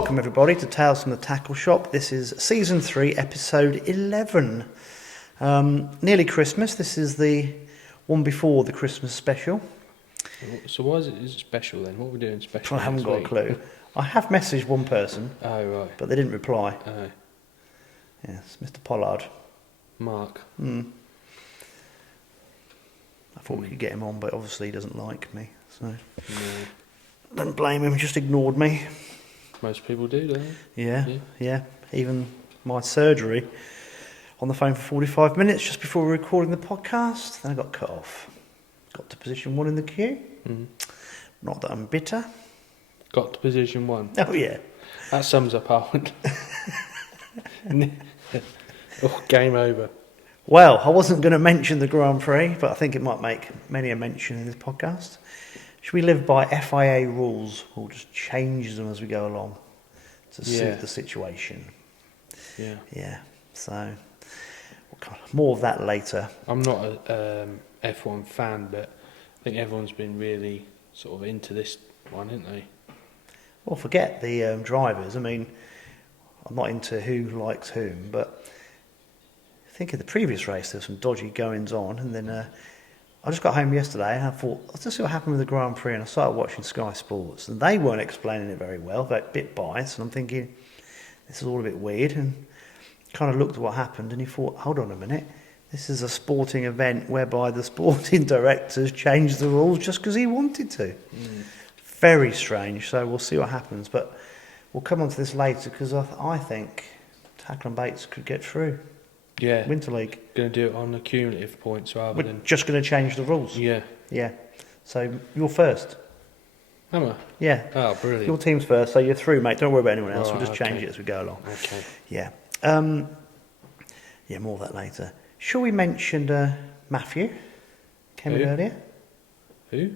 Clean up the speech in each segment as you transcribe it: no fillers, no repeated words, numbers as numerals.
Welcome everybody to Tales from the Tackle Shop. This is Season 3, Episode 11. Nearly Christmas. This is the one before the Christmas special. So why is it special then? What are we doing special? I haven't got a clue. I have messaged one person, right. but they didn't reply. Oh. Yes, Mr. Pollard. Mark. I thought we could get him on, but obviously he doesn't like me. So No. don't blame him, he just ignored me. Most people do, don't they? Yeah. Even my surgery on the phone for 45 minutes just before we were recording the podcast. Then I got cut off. Got to position 1 in the queue. Not that I'm bitter. Got to position 1. Oh, yeah. That sums up our game over. Well, I wasn't going to mention the Grand Prix, but I think it might make many a mention in this podcast. Should we live by FIA rules or just change them as we go along to suit the situation? Yeah. So, more of that later. I'm not a F1 fan, but I think everyone's been really sort of into this one, haven't they? Well, forget the drivers. I mean, I'm not into who likes whom, but I think in the previous race there were some dodgy goings on, and then I just got home yesterday and I thought, let's just see what happened with the Grand Prix, and I started watching Sky Sports, and they weren't explaining it very well, they're a bit biased, and I'm thinking, this is all a bit weird, and kind of looked at what happened, and you thought, hold on a minute, this is a sporting event whereby the sporting directors changed the rules just because he wanted to. Very strange, so we'll see what happens, but we'll come on to this later, because I think Tackle and Baits could get through. Yeah. Winter League. Going to do it on the cumulative points rather than... We're just going to change the rules. Yeah. So you're first. Am I? Yeah. Oh, brilliant. Your team's first, so you're through, mate. Don't worry about anyone else. Right, We'll just change okay. it as we go along. Okay. Yeah. More of that later. Shall we mention Matthew? Came in earlier. Who?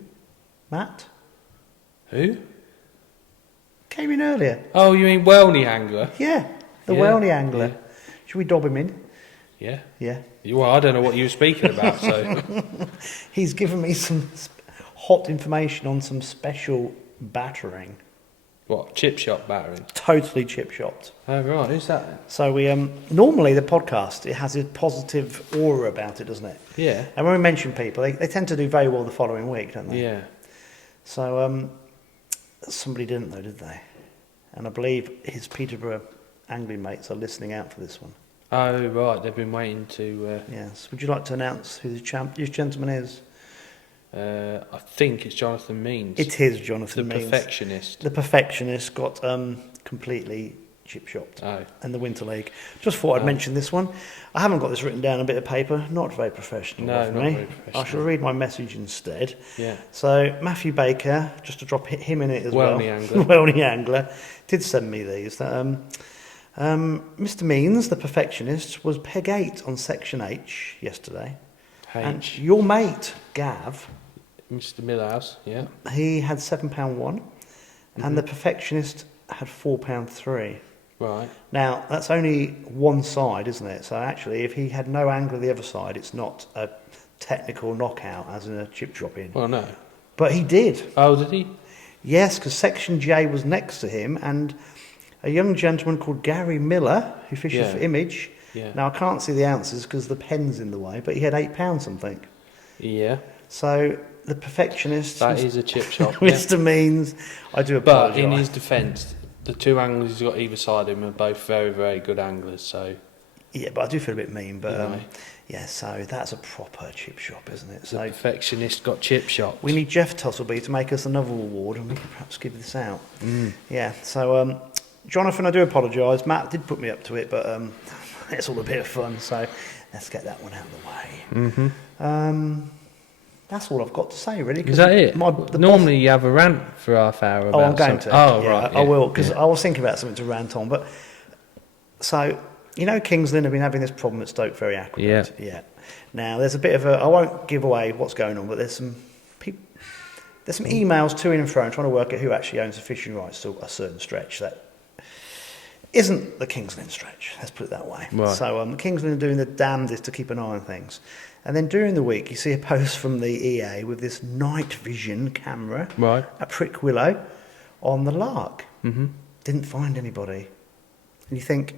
Matt? Who? Came in earlier. Oh, you mean Welney Angler? Yeah. The Yeah, Welney angler. yeah. Should we dob him in? Yeah. Yeah. Well, I don't know what you were speaking about, so... He's given me some hot information on some special battering. What, chip shop battering? Totally chip shopped. Oh, right, who's that? So we normally the podcast, it has a positive aura about it, doesn't it? Yeah. And when we mention people, they tend to do very well the following week, don't they? Yeah. So somebody didn't though, did they? And I believe his Peterborough angling mates are listening out for this one. Oh, right, they've been waiting to... Yes. Would you like to announce who this gentleman is? I think it's Jonathan Means. It is Jonathan The Means. perfectionist. The perfectionist got completely chip-shopped in the Winter League. Just thought I'd mention this one. I haven't got this written down on a bit of paper. Not very professional of not me. very professional. I shall read my message instead. Yeah. So Matthew Baker, just to drop him in it as well. Welney Angler. Welney Angler did send me these. Mr. Means, the perfectionist, was peg 8 on Section H yesterday. And your mate, Gav... Mr. Millhouse, yeah. He had £7.1 and the perfectionist had £4.3. Right. Now, that's only one side, isn't it? So actually, if he had no angle the other side, it's not a technical knockout as in a chip drop in. Well, no. But he did. Oh, did he? Yes, because Section J was next to him, and a young gentleman called Gary Miller, who fishes for Image. Yeah. Now, I can't see the ounces because the pen's in the way, but he had £8 something. Yeah. So... The perfectionist... That is a chip shop, Mr. Means, I do apologise. But in his defence, the two anglers he's got either side of him are both very, very good anglers, so... Yeah, but I do feel a bit mean, but Yeah. So that's a proper chip shop, isn't it? The So perfectionist got chip shopped. we need Jeff Tusselby to make us another award, and we can perhaps give this out. Yeah, so Jonathan, I do apologise. Matt did put me up to it, but it's all a bit of fun, so let's get that one out of the way. That's all I've got to say, really. Is that it? Normally you have a rant for half hour about I'm going something. to. Oh, yeah, right. I will, because I was thinking about something to rant on. But so, you know, Kings Lynn have been having this problem at Stoke Ferry Aqueduct. Yeah. Now, there's a bit of I won't give away what's going on, but there's some emails to and fro trying to work out who actually owns the fishing rights to a certain stretch that isn't the Kings Lynn stretch, let's put it that way. Right. So the Kings Lynn are doing the damnedest to keep an eye on things. And then during the week, you see a post from the EA with this night vision camera at Prick Willow on the Lark. Didn't find anybody. And you think,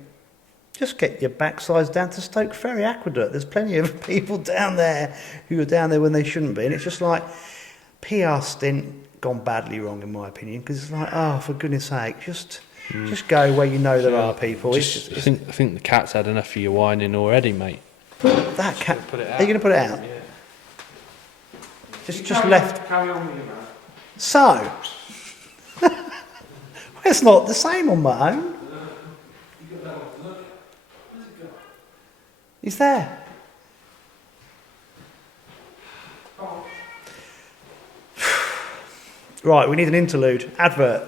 just get your backsides down to Stoke Ferry Aqueduct. There's plenty of people down there who are down there when they shouldn't be. And it's just like PR stint gone badly wrong, in my opinion, because it's like, oh, for goodness sake, just go where you know there are people. I think the cat's had enough of your whining already, mate. That cat. Put it out. Are you going to put it out? Yeah. Just left. Carry on with you, man. So, it's not the same on my own. He's there. Right, we need an interlude. Advert.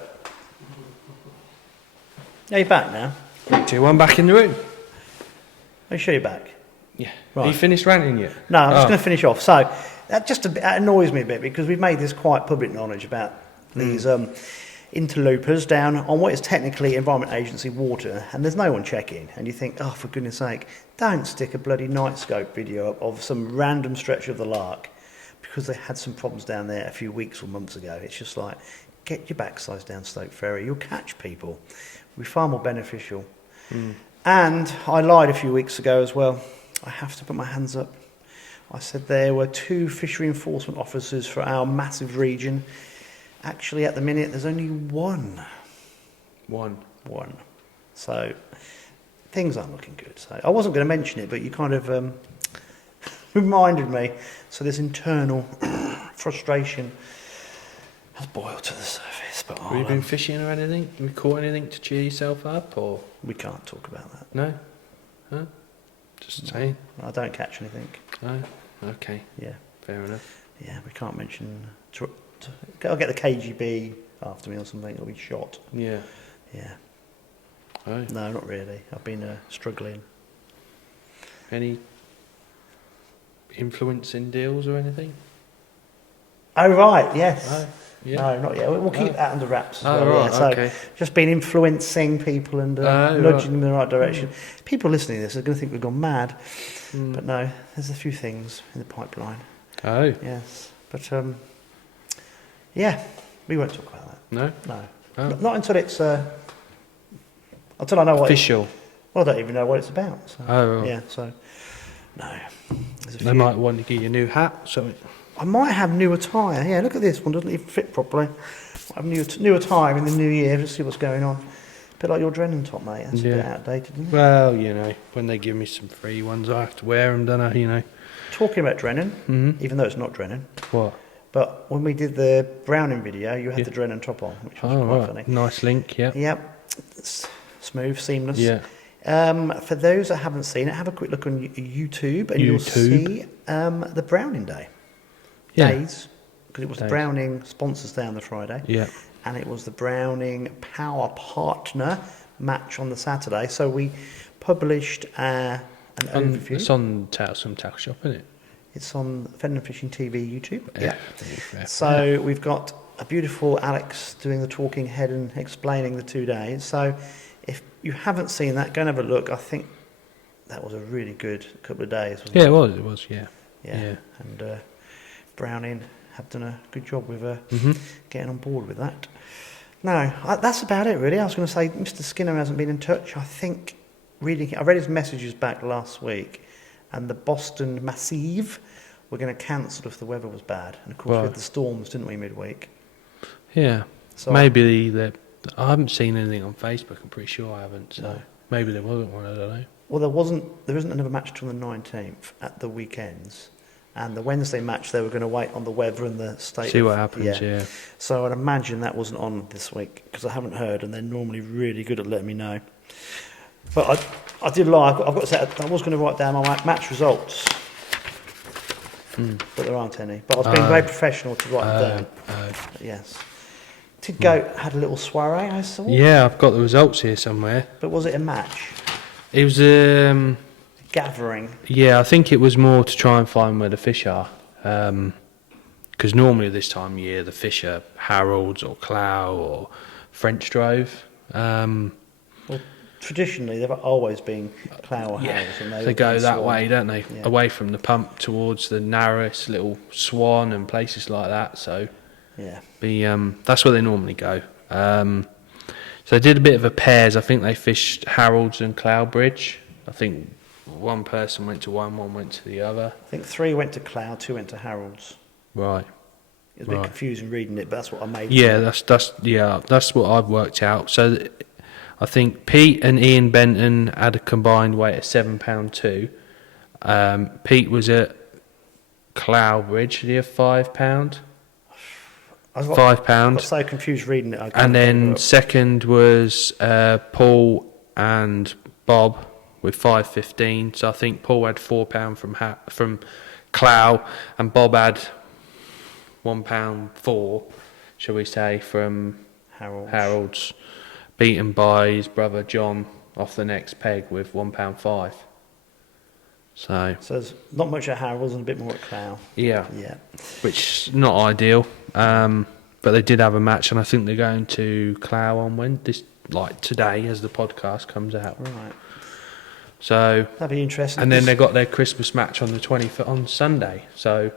Are you back now? 2, 1, back in the room. Are you sure you're back? Yeah. Right. Are you finished ranting yet? No, I'm just going to finish off. So, that annoys me a bit because we've made this quite public knowledge about these interlopers down on what is technically Environment Agency water, and there's no one checking. And you think, oh, for goodness sake, don't stick a bloody night scope video up of some random stretch of the Lark because they had some problems down there a few weeks or months ago. It's just like, get your backsides down Stoke Ferry. You'll catch people. It'll be far more beneficial. And I lied a few weeks ago as well. I have to put my hands up. I said there were 2 fishery enforcement officers for our massive region. Actually, at the minute, there's only one. One. So, things aren't looking good. So, I wasn't going to mention it, but you kind of reminded me. So, this internal frustration has boiled to the surface. But Have you been fishing or anything? Have you caught anything to cheer yourself up? Or we can't talk about that. No? Huh? Just saying. I don't catch anything. No? Okay. Yeah. Fair enough. Yeah, we can't mention... I'll get the KGB after me or something. It'll be shot. Yeah. Yeah. Oh. No, not really. I've been struggling. Any influencing deals or anything? Oh, right, yes. Oh, yeah. No, not yet. We'll keep that under wraps as well. Right, yeah. So okay. just been influencing people and nudging them in the right direction. People listening to this are going to think we've gone mad. But no, there's a few things in the pipeline. Oh. Yes. But, yeah, we won't talk about that. No? No. Oh. Not until it's... until I know what... Official. Well, I don't even know what it's about. So, Oh. Yeah, so... No. They might want to get you a new hat, so... I might have new attire. Yeah, look at this one. Doesn't even fit properly. I have new attire in the new year to see what's going on. A bit like your Drennan top, mate. That's a bit outdated, isn't it? Well, you know, when they give me some free ones, I have to wear them, don't I, you know? Talking about Drennan, even though it's not Drennan. What? But when we did the Browning video, you had the Drennan top on, which was quite funny. Nice link, yeah. Yep. Smooth, seamless. Yeah. For those that haven't seen it, have a quick look on YouTube and you'll see the Browning Day. Days, because it was the Browning Sponsors Day on the Friday. Yeah. And it was the Browning Power Partner match on the Saturday. So we published an overview. It's on some tackle shop, isn't it? It's on Fenton Fishing TV YouTube. Yeah. So we've got a beautiful Alex doing the talking head and explaining the 2 days. So if you haven't seen that, go and have a look. I think that was a really good couple of days. Wasn't it? It was, yeah. Yeah. And Browning have done a good job with getting on board with that. No, that's about it really. I was going to say Mr. Skinner hasn't been in touch. I think I read his messages back last week, and the Boston Massive were going to cancel if the weather was bad. And of course we had the storms, didn't we, midweek? Yeah. So maybe I haven't seen anything on Facebook. I'm pretty sure I haven't. So maybe there wasn't one. I don't know. Well, there isn't another match till the 19th at the weekends. And the Wednesday match, they were going to wait on the weather and the state. See what happens, yeah. So I'd imagine that wasn't on this week, because I haven't heard, and they're normally really good at letting me know. But I did lie. I've got to say, I was going to write down my match results, but there aren't any. But I was being very professional to write them down. Yes. Did Goat had a little soiree, I saw? Yeah, I've got the results here somewhere. But was it a match? It was gathering. Yeah, I think it was more to try and find where the fish are. Because normally this time of year the fish are Harrods or Clough or French Drove. Well, traditionally they've always been Clough or Harrods. And they go that way, don't they? Yeah. Away from the pump towards the narrowest little Swan and places like that. So that's where they normally go. So they did a bit of a pairs. I think they fished Harolds and Cloudbridge. I think one person went to one went to the other. I think 3 went to Cloud, 2 went to Harold's. Right. It was a bit confusing reading it, but that's what I made. Yeah, that's what I've worked out. So I think Pete and Ian Benton had a combined weight of £7.2. Pete was at Cloudbridge. Did he have £5? I £5. got so confused reading it. And then second was Paul and Bob with 5.15. So I think Paul had £4 from Clow, and Bob had £1.4, shall we say, from Harold's, beaten by his brother John off the next peg with £1.5. So there's not much at Harold's and a bit more at Clow. Yeah. Yeah. Which is not ideal. But they did have a match, and I think they're going to Clow on Wednesday, like today, as the podcast comes out. Right. So that'd be interesting. And then they got their Christmas match on the 20th on Sunday. So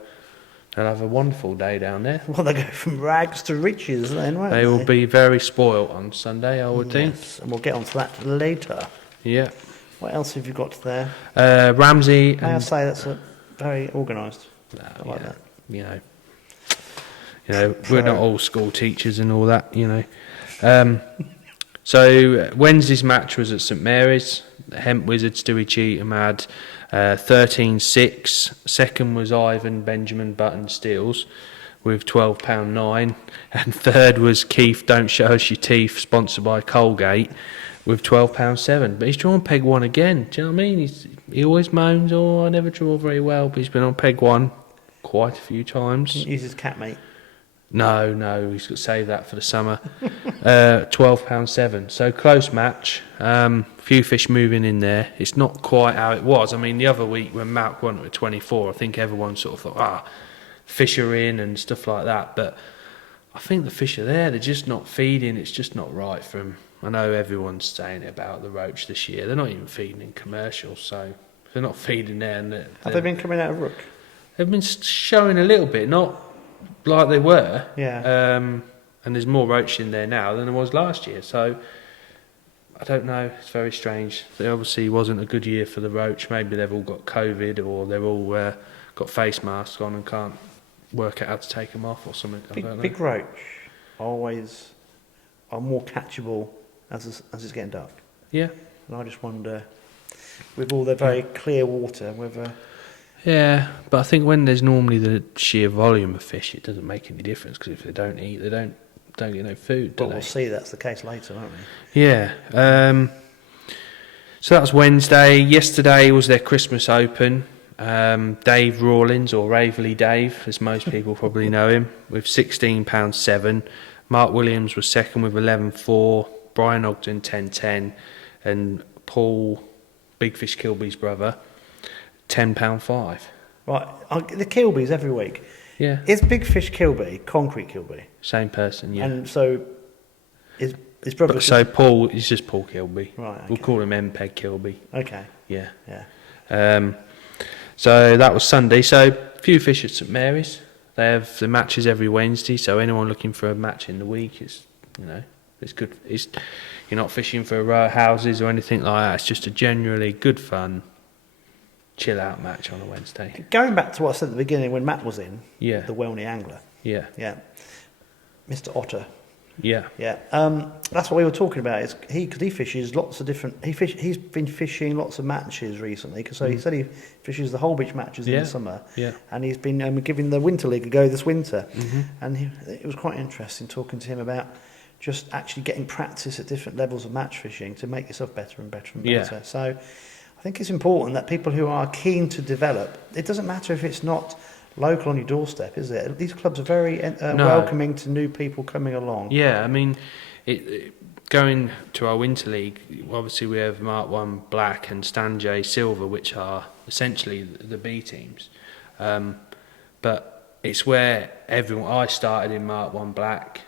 they'll have a wonderful day down there. Well, they go from rags to riches then, won't they? They will be very spoilt on Sunday, I would think. And we'll get onto that later. Yeah. What else have you got there? Ramsey. May I say that's very organised. I like that. You know, we're not all school teachers and all that, you know. So Wednesday's match was at St Mary's. The Hemp Wizards, Stewie Cheatham had 13.6. Second was Ivan Benjamin Button Steels with £12.9. And third was Keith Don't Show Us Your Teeth, sponsored by Colgate, with £12.7. But he's drawn peg 1 again. Do you know what I mean? He always moans, I never draw very well, but he's been on peg 1 quite a few times. Didn't use his cat mate. No, he's got to save that for the summer. £12.7. So close match. Few fish moving in there. It's not quite how it was. I mean, the other week when Malk won at 24, I think everyone sort of thought, fish are in and stuff like that. But I think the fish are there. They're just not feeding. It's just not right for them. I know everyone's saying about the roach this year. They're not even feeding in commercials, so if they're not feeding there. And have they been coming out of Rook? They've been showing a little bit, not like they were. Yeah. And there's more roach in there now than there was last year. So I don't know. It's very strange. It obviously wasn't a good year for the roach. Maybe they've all got COVID, or they've all got face masks on and can't work out how to take them off or something. I don't know. Big roach always are more catchable as it's getting dark. Yeah. And I just wonder, with all the very clear water, whether... Yeah, but I think when there's normally the sheer volume of fish, it doesn't make any difference, because if they don't eat, they don't get no food, do But they? we'll see that's the case later, won't we? Yeah. So that was Wednesday. Yesterday was their Christmas Open. Dave Rawlins, or Raveley Dave, as most people probably know him, with £16.7. Mark Williams was second with 11.4. Brian Ogden 10.10, and Paul Big Fish Kilby's brother £10.5. Right, the Kilbys every week. Yeah. Is Big Fish Kilby Concrete Kilby? Same person, yeah. And so his brother... So Paul is just Paul Kilby. Right, okay. We'll call him MPEG Kilby. Okay. Yeah. Yeah. So that was Sunday. So a few fish at St Mary's. They have the matches every Wednesday, so anyone looking for a match in the week, it's good. You're not fishing for houses or anything like that. It's just a generally good fun, chill out match on a Wednesday. Going back to what I said at the beginning when Matt was in, Yeah. the Welney angler. Yeah. Yeah. Mr. Otter. Yeah. Yeah. That's what we were talking about. Is because he fishes lots of different. He's been fishing lots of matches recently. Because he said he fishes the whole beach matches in the summer. Yeah. And he's been giving the Winter League a go this winter. Mm-hmm. And it was quite interesting talking to him about just actually getting practice at different levels of match fishing to make yourself better and better and better. Yeah. So I think it's important that people who are keen to develop, it doesn't matter if it's not local on your doorstep, is it? These clubs are very welcoming to new people coming along. Yeah, I mean, going to our Winter League, obviously we have Mark 1 Black and Stan J Silver, which are essentially the B teams. But it's where I started in Mark 1 Black,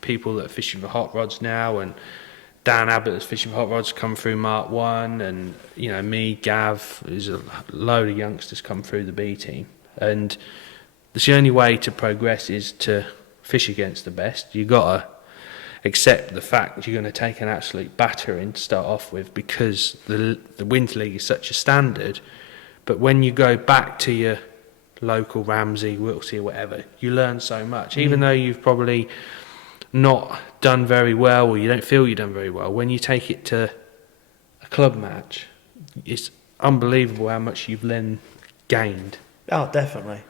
people that are fishing for hot rods now, and Dan Abbott that's fishing for hot rods come through Mark 1, and me, Gav, there's a load of youngsters come through the B team. And it's the only way to progress is to fish against the best. accept the fact that you're going to take an absolute battering to start off with, because the Winter League is such a standard. But when you go back to your local Ramsey, Whittlesey or whatever, you learn so much. Even though you've probably not done very well, or you don't feel you've done very well, when you take it to a club match, it's unbelievable how much you've then gained. Oh, definitely.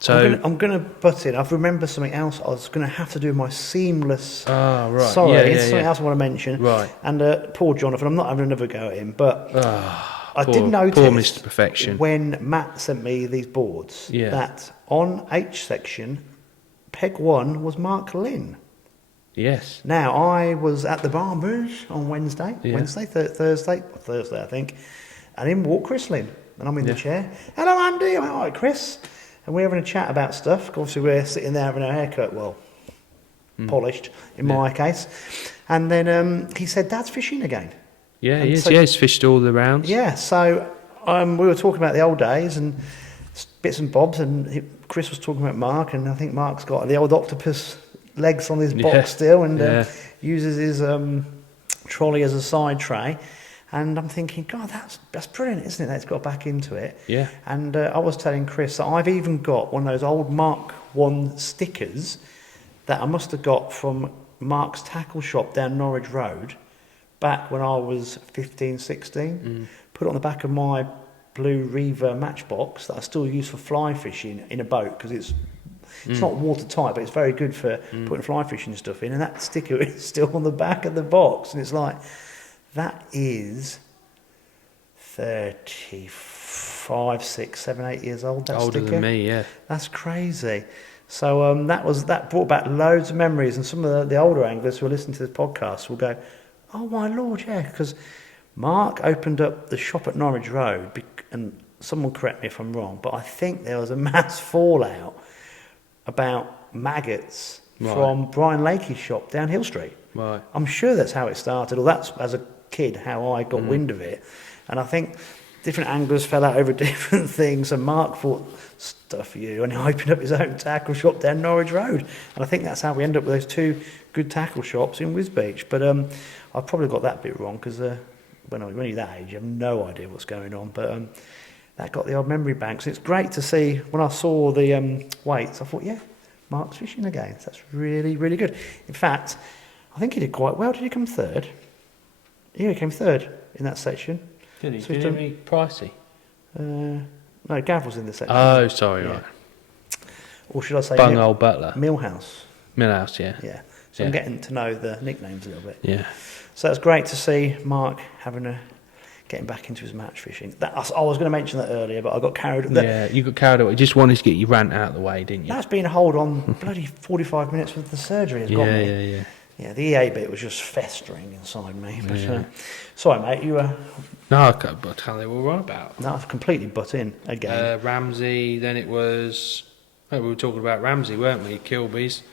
So I'm going to butt in. I remember something else. I was going to have to do my seamless. Oh, right. Sorry, Yeah, it's something else I want to mention. Right. And poor Jonathan, I'm not having another go at him, but I poor, did notice poor Mr. Perfection. when Matt sent me these boards that on H section, peg 1 was Mark Lynn. Yes. Now, I was at the Barbers on Thursday, I think, and in walked Chris Lynn, and I'm in the chair. Hello, Andy. I'm all right, Chris. And we're having a chat about stuff. Obviously, we're sitting there having our haircut, polished in my case. And then he said, Dad's fishing again. Yeah, he is. So, he's fished all the rounds. Yeah, so we were talking about the old days and bits and bobs, and Chris was talking about Mark, and I think Mark's got the old octopus legs on his box still, and uses his trolley as a side tray. And I'm thinking, God, that's brilliant, isn't it? That's got back into it. Yeah. And I was telling Chris that I've even got one of those old Mark 1 stickers that I must have got from Mark's tackle shop down Norwich Road back when I was 15, 16. Put it on the back of my blue Reaver matchbox that I still use for fly fishing in a boat, because it's not watertight, but it's very good for putting fly fishing stuff in. And that sticker is still on the back of the box. And it's like, that is 35, 6, 7, 8 years old, that Older sticker. than me, yeah. That's crazy. So that brought back loads of memories. And some of the older anglers who are listening to this podcast will go, oh, my Lord, yeah. Because Mark opened up the shop at Norwich Road, and someone correct me if I'm wrong, but I think there was a mass fallout about maggots from Brian Lakey's shop down Hill Street. Right. I'm sure that's how it started, or that's, as a kid, how I got wind of it. And I think different anglers fell out over different things, and Mark thought, stuff for you, and he opened up his own tackle shop down Norwich Road. And I think that's how we ended up with those 2 good tackle shops in Wisbeach. But I've probably got that bit wrong, because when you're that age, you have no idea what's going on. But that got the old memory banks. It's great to see. When I saw the weights, I thought, yeah, Mark's fishing again. That's really, really good. In fact, I think he did quite well. Did he come third? Yeah, he came third in that section. Did he? So did he meet Pricey? No, Gav was in the section. Oh, sorry, yeah. right. Or should I say Old Butler. Millhouse. Millhouse, yeah. Yeah. So I'm getting to know the nicknames a little bit. Yeah. So it's great to see Mark getting back into his match fishing. I was going to mention that earlier, but I got carried away. Yeah, you got carried away. You just wanted to get your rant out of the way, didn't you? That's been a hold on bloody 45 minutes with the surgery has got me. Yeah. Yeah, the EA bit was just festering inside me. But, sorry, mate, you were... No, I can't tell they were right about. No, I've completely butt in again. Ramsey, then it was... Oh, we were talking about Ramsey, weren't we? Kilby's.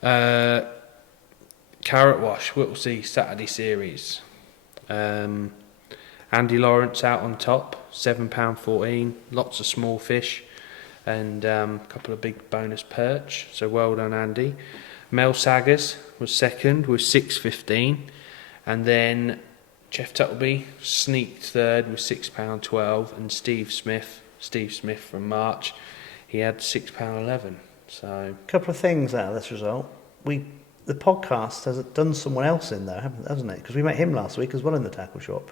Carrot Wash, Whittlesea Saturday Series. Andy Lawrence out on top, £7.14. Lots of small fish and a couple of big bonus perch. So well done, Andy. Mel Saggers was second with £6.15, and then Jeff Tuttleby sneaked third with £6.12, and Steve Smith from March, he had £6.11. So a couple of things out of this result. The podcast has done someone else in there, hasn't it? Because we met him last week as well in the tackle shop.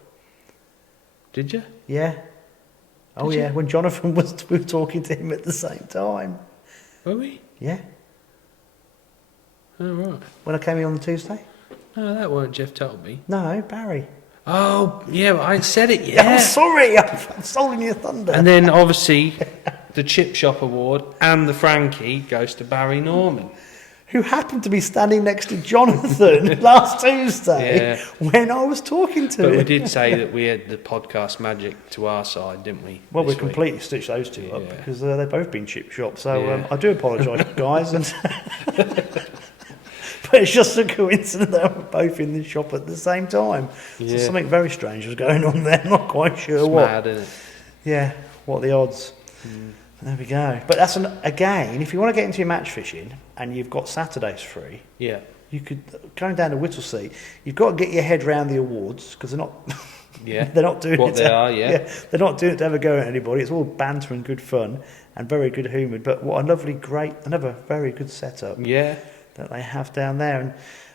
Did you? Yeah. Oh, yeah. When Jonathan we were talking to him at the same time. Were we? Yeah. Oh, right. When I came in on the Tuesday? No, that weren't Jeff Tuttleby. No, Barry. Oh, yeah, I ain't said it yet. I'm sorry, I'm stolen your thunder. And then, obviously, the Chip Shop Award and the Frankie goes to Barry Norman. Who happened to be standing next to Jonathan last Tuesday when I was talking to him. But we did say that we had the podcast magic to our side, didn't we? Well, we completely stitched those two up because they've both been chip shops. So I do apologise, guys. But it's just a coincidence that we're both in the shop at the same time. So something very strange was going on there. I'm not quite sure it's what. Mad, isn't it? Yeah, what are the odds? There we go. But that's again, if you want to get into your match fishing and you've got Saturdays free, You could going down to Whittlesea. You've got to get your head round the awards because they're not. Yeah, they're not doing what it. they are. Yeah, they're not doing it to ever go at anybody. It's all banter and good fun and very good humoured. But what a lovely, another very good setup. Yeah, That they have down there,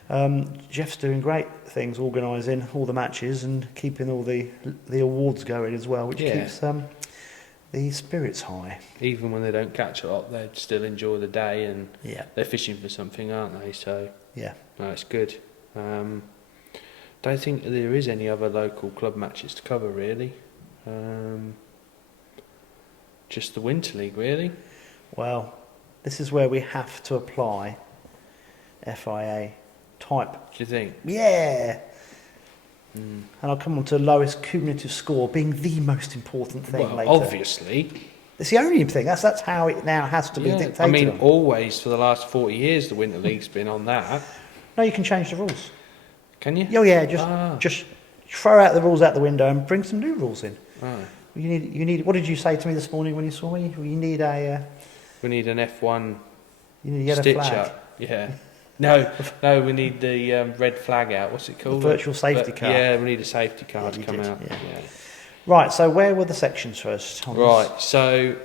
and Jeff's doing great things, organising all the matches and keeping all the awards going as well, which keeps the spirits high. even when they don't catch a lot, they still enjoy the day, and Yeah, they're fishing for something, aren't they? So yeah. no, it's good. Don't think there is any other local club matches to cover really. Just the Winter League really. Well, this is where we have to apply FIA type. Do you think? Yeah. And I'll come on to lowest cumulative score being the most important thing Well, later. obviously. It's the only thing. That's how it now has to be dictated. I mean, on. always for the last 40 years, the Winter League's been on that. No, you can change the rules. Can you? Oh yeah, just throw out the rules out the window and bring some new rules in. Oh. You need. What did you say to me this morning when you saw me? You need a. We need an F1 You need to get a stitch flag. up. Yeah. No, we need the red flag out. What's it called? The virtual safety car. Yeah, we need a safety car Yeah, to you come did, out. yeah. Yeah. Right. So where were the sections first? on Right, so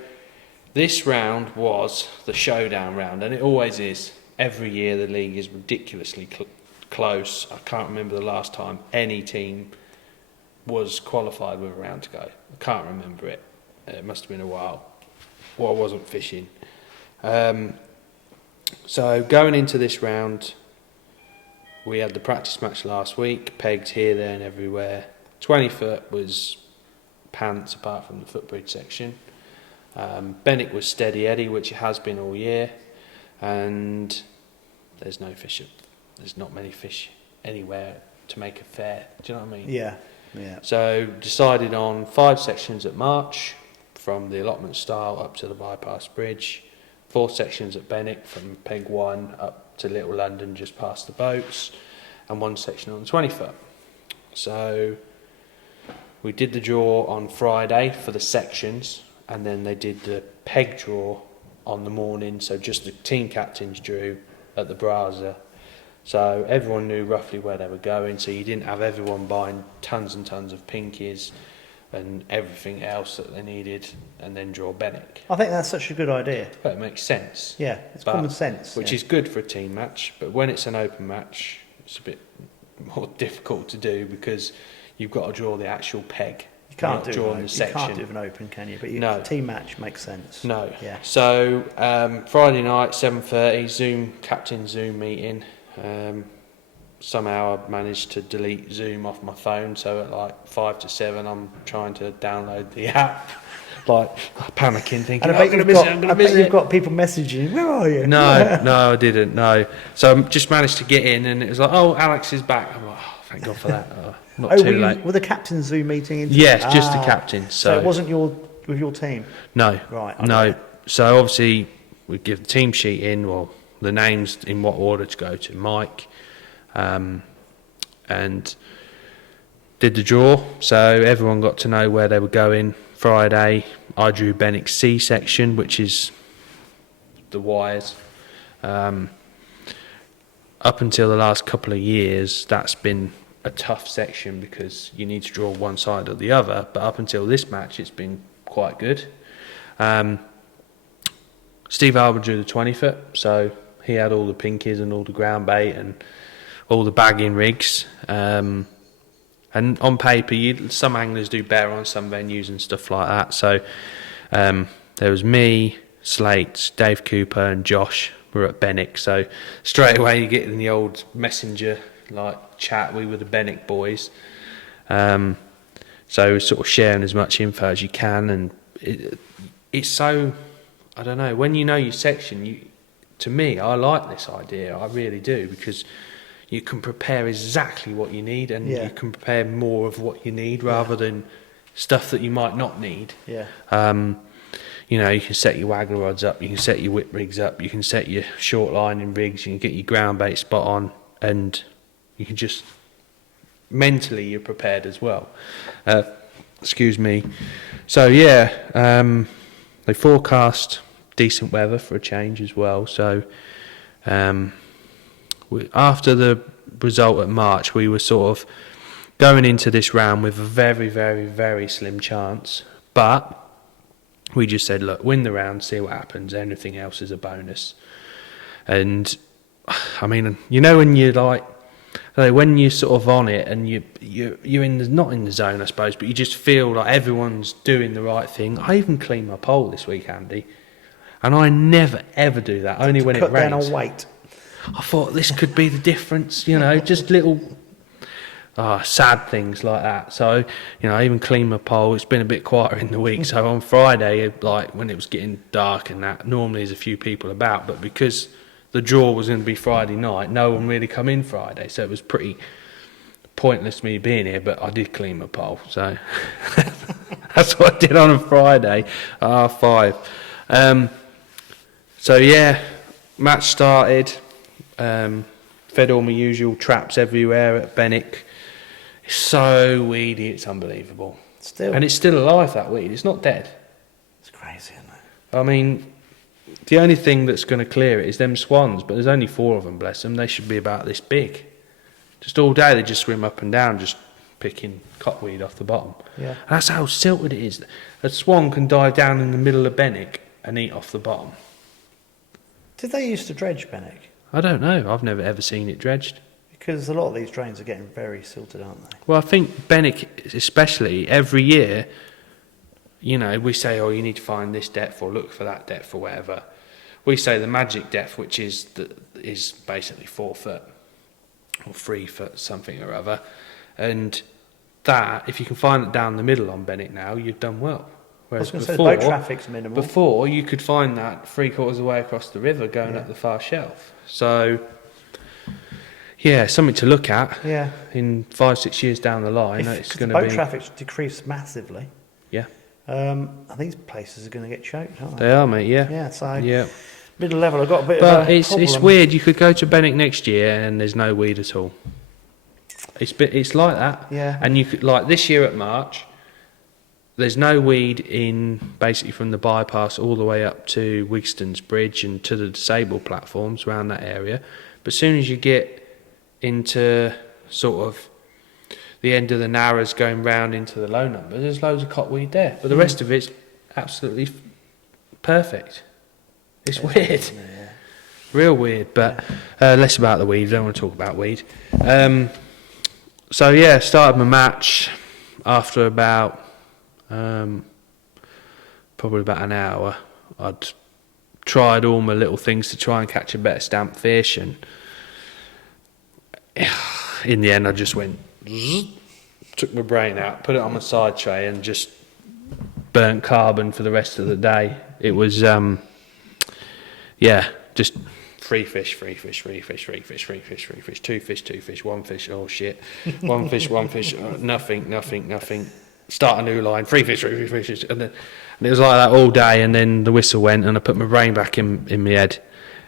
this round was the showdown round, and it always is. Every year the league is ridiculously close. I can't remember the last time any team was qualified with a round to go. I can't remember it. It must have been a while. Well, I wasn't fishing. So going into this round, we had the practice match last week, pegged here, there and everywhere. 20 foot was pants apart from the footbridge section. Benwick was steady eddy, which it has been all year, and there's no fish. There's not many fish anywhere to make it fair. Do you know what I mean? Yeah. Yeah. So decided on 5 sections at March, from the allotment stile up to the bypass bridge. 4 sections at Benwick from peg 1 up to Little London just past the boats, and 1 section on the 20 foot. So we did the draw on Friday for the sections, and then they did the peg draw on the morning, so just the team captains drew at the Braza. So everyone knew roughly where they were going, so you didn't have everyone buying tons and tons of pinkies and everything else that they needed and then draw Benwick. I think that's such a good idea. But it makes sense. Yeah, it's common sense. Which is good for a team match, but when it's an open match, it's a bit more difficult to do because you've got to draw the actual peg. You can't do draw an, the section. You can't do an open, can you? But No. Team match makes sense. No. Yeah. So Friday night, 7:30, captain Zoom meeting. Somehow I managed to delete Zoom off my phone, so at like 5 to 7 I'm trying to download the app, like panicking, thinking, And I bet you've got people messaging, where are you? No, I didn't, no. So I just managed to get in and it was like, oh, Alex is back. I'm like, oh, thank God for that. Not too late. Were the captain's Zoom meeting? Yes, just the captain. So it wasn't with your team? No. Right. No. So obviously we give the team sheet in, well, the names in what order to go to Mike, and did the draw. So everyone got to know where they were going. Friday, I drew Benwick's C section, which is the wires. Up until the last couple of years, that's been a tough section because you need to draw one side or the other. But up until this match, it's been quite good. Steve Albert drew the 20 foot, so he had all the pinkies and all the ground bait and all the bagging rigs. And on paper, some anglers do better on some venues and stuff like that. So there was me, Slate, Dave Cooper and Josh were at Benwick. So straight away you get in the old messenger like chat. We were the Benwick boys. So sort of sharing as much info as you can. And it's so, I don't know, when you know your section, to me, I like this idea. I really do, because you can prepare exactly what you need, and you can prepare more of what you need rather than stuff that you might not need. Yeah. You know, you can set your waggle rods up, you can set your whip rigs up, you can set your short lining rigs, you can get your ground bait spot on, and you can just mentally you're prepared as well. Excuse me. So they forecast decent weather for a change as well. So after the result at March, we were sort of going into this round with a very, very, very slim chance. But we just said, look, win the round, see what happens. Anything else is a bonus. And I mean, you know, when you're like, when you're sort of on it and you're in the, not in the zone, I suppose, but you just feel like everyone's doing the right thing. I even cleaned my pole this week, Andy, and I never ever do that. Only when it rains. Cut down on weight. I thought this could be the difference, you know, just little sad things like that. So, you know, I even cleaned my pole. It's been a bit quieter in the week. So on Friday, like when it was getting dark and that, normally there's a few people about, but because the draw was going to be Friday night, no one really come in Friday, so it was pretty pointless me being here, but I did clean my pole, so that's what I did on a Friday, R5. So yeah, match started, fed all my usual traps everywhere at Benwick. It's so weedy, it's unbelievable. Still. And it's still alive, that weed, it's not dead. It's crazy, isn't it? I mean, the only thing that's going to clear it is them swans, but there's only 4 of them, bless them. They should be about this big. Just all day they just swim up and down, just picking cotweed off the bottom. Yeah. And that's how silted it is. A swan can dive down in the middle of Benwick and eat off the bottom. Did they used to dredge Benwick? I don't know. I've never ever seen it dredged. Because a lot of these drains are getting very silted, aren't they? Well, I think Benwick, especially, every year, you know, we say, oh, you need to find this depth or look for that depth or whatever. We say the magic depth, which is basically 4 foot or 3 foot, something or other. And that, if you can find it down the middle on Benwick now, you've done well. Whereas I was going to say, the boat traffic's minimal. Before, you could find that 3/4 of the way across the river going up the far shelf. So, yeah, something to look at. Yeah. In 5-6 years down the line, it's going to be... boat traffic's decreased massively. Yeah. These places are going to get choked, aren't They are, mate, yeah. Yeah, so... Yeah. Middle level, I've got a bit but of a problem. It's weird. You could go to Benwick next year and there's no weed at all. It's like that. Yeah. And you could, like this year at March, there's no weed in basically from the bypass all the way up to Wigston's Bridge and to the disabled platforms around that area. But as soon as you get into sort of the end of the Narrows going round into the low numbers, there's loads of cotweed there. But the rest of it's absolutely perfect. It's weird. Yeah. Real weird, but less about the weed. I don't want to talk about weed. So yeah, started my match after about probably about an hour. I'd tried all my little things to try and catch a better stamp fish, and in the end I just went, took my brain out, put it on my side tray and just burnt carbon for the rest of the day. It was just free fish, 2 fish, 1 fish, oh shit, 1 fish, nothing, start a new line, 3 fish, and it was like that all day, and then the whistle went and I put my brain back in my head.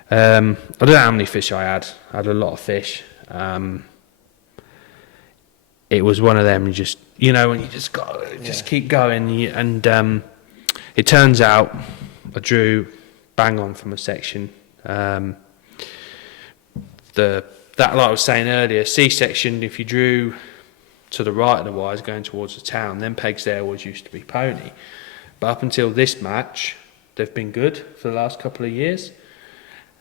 I don't know how many fish I had a lot of fish. It was one of them, you just, you know, when you just got just keep going, and it turns out I drew bang on from a section. That, like I was saying earlier, C section, if you drew to the right of the wires going towards the town, them pegs there always used to be pony. But up until this match, they've been good for the last couple of years.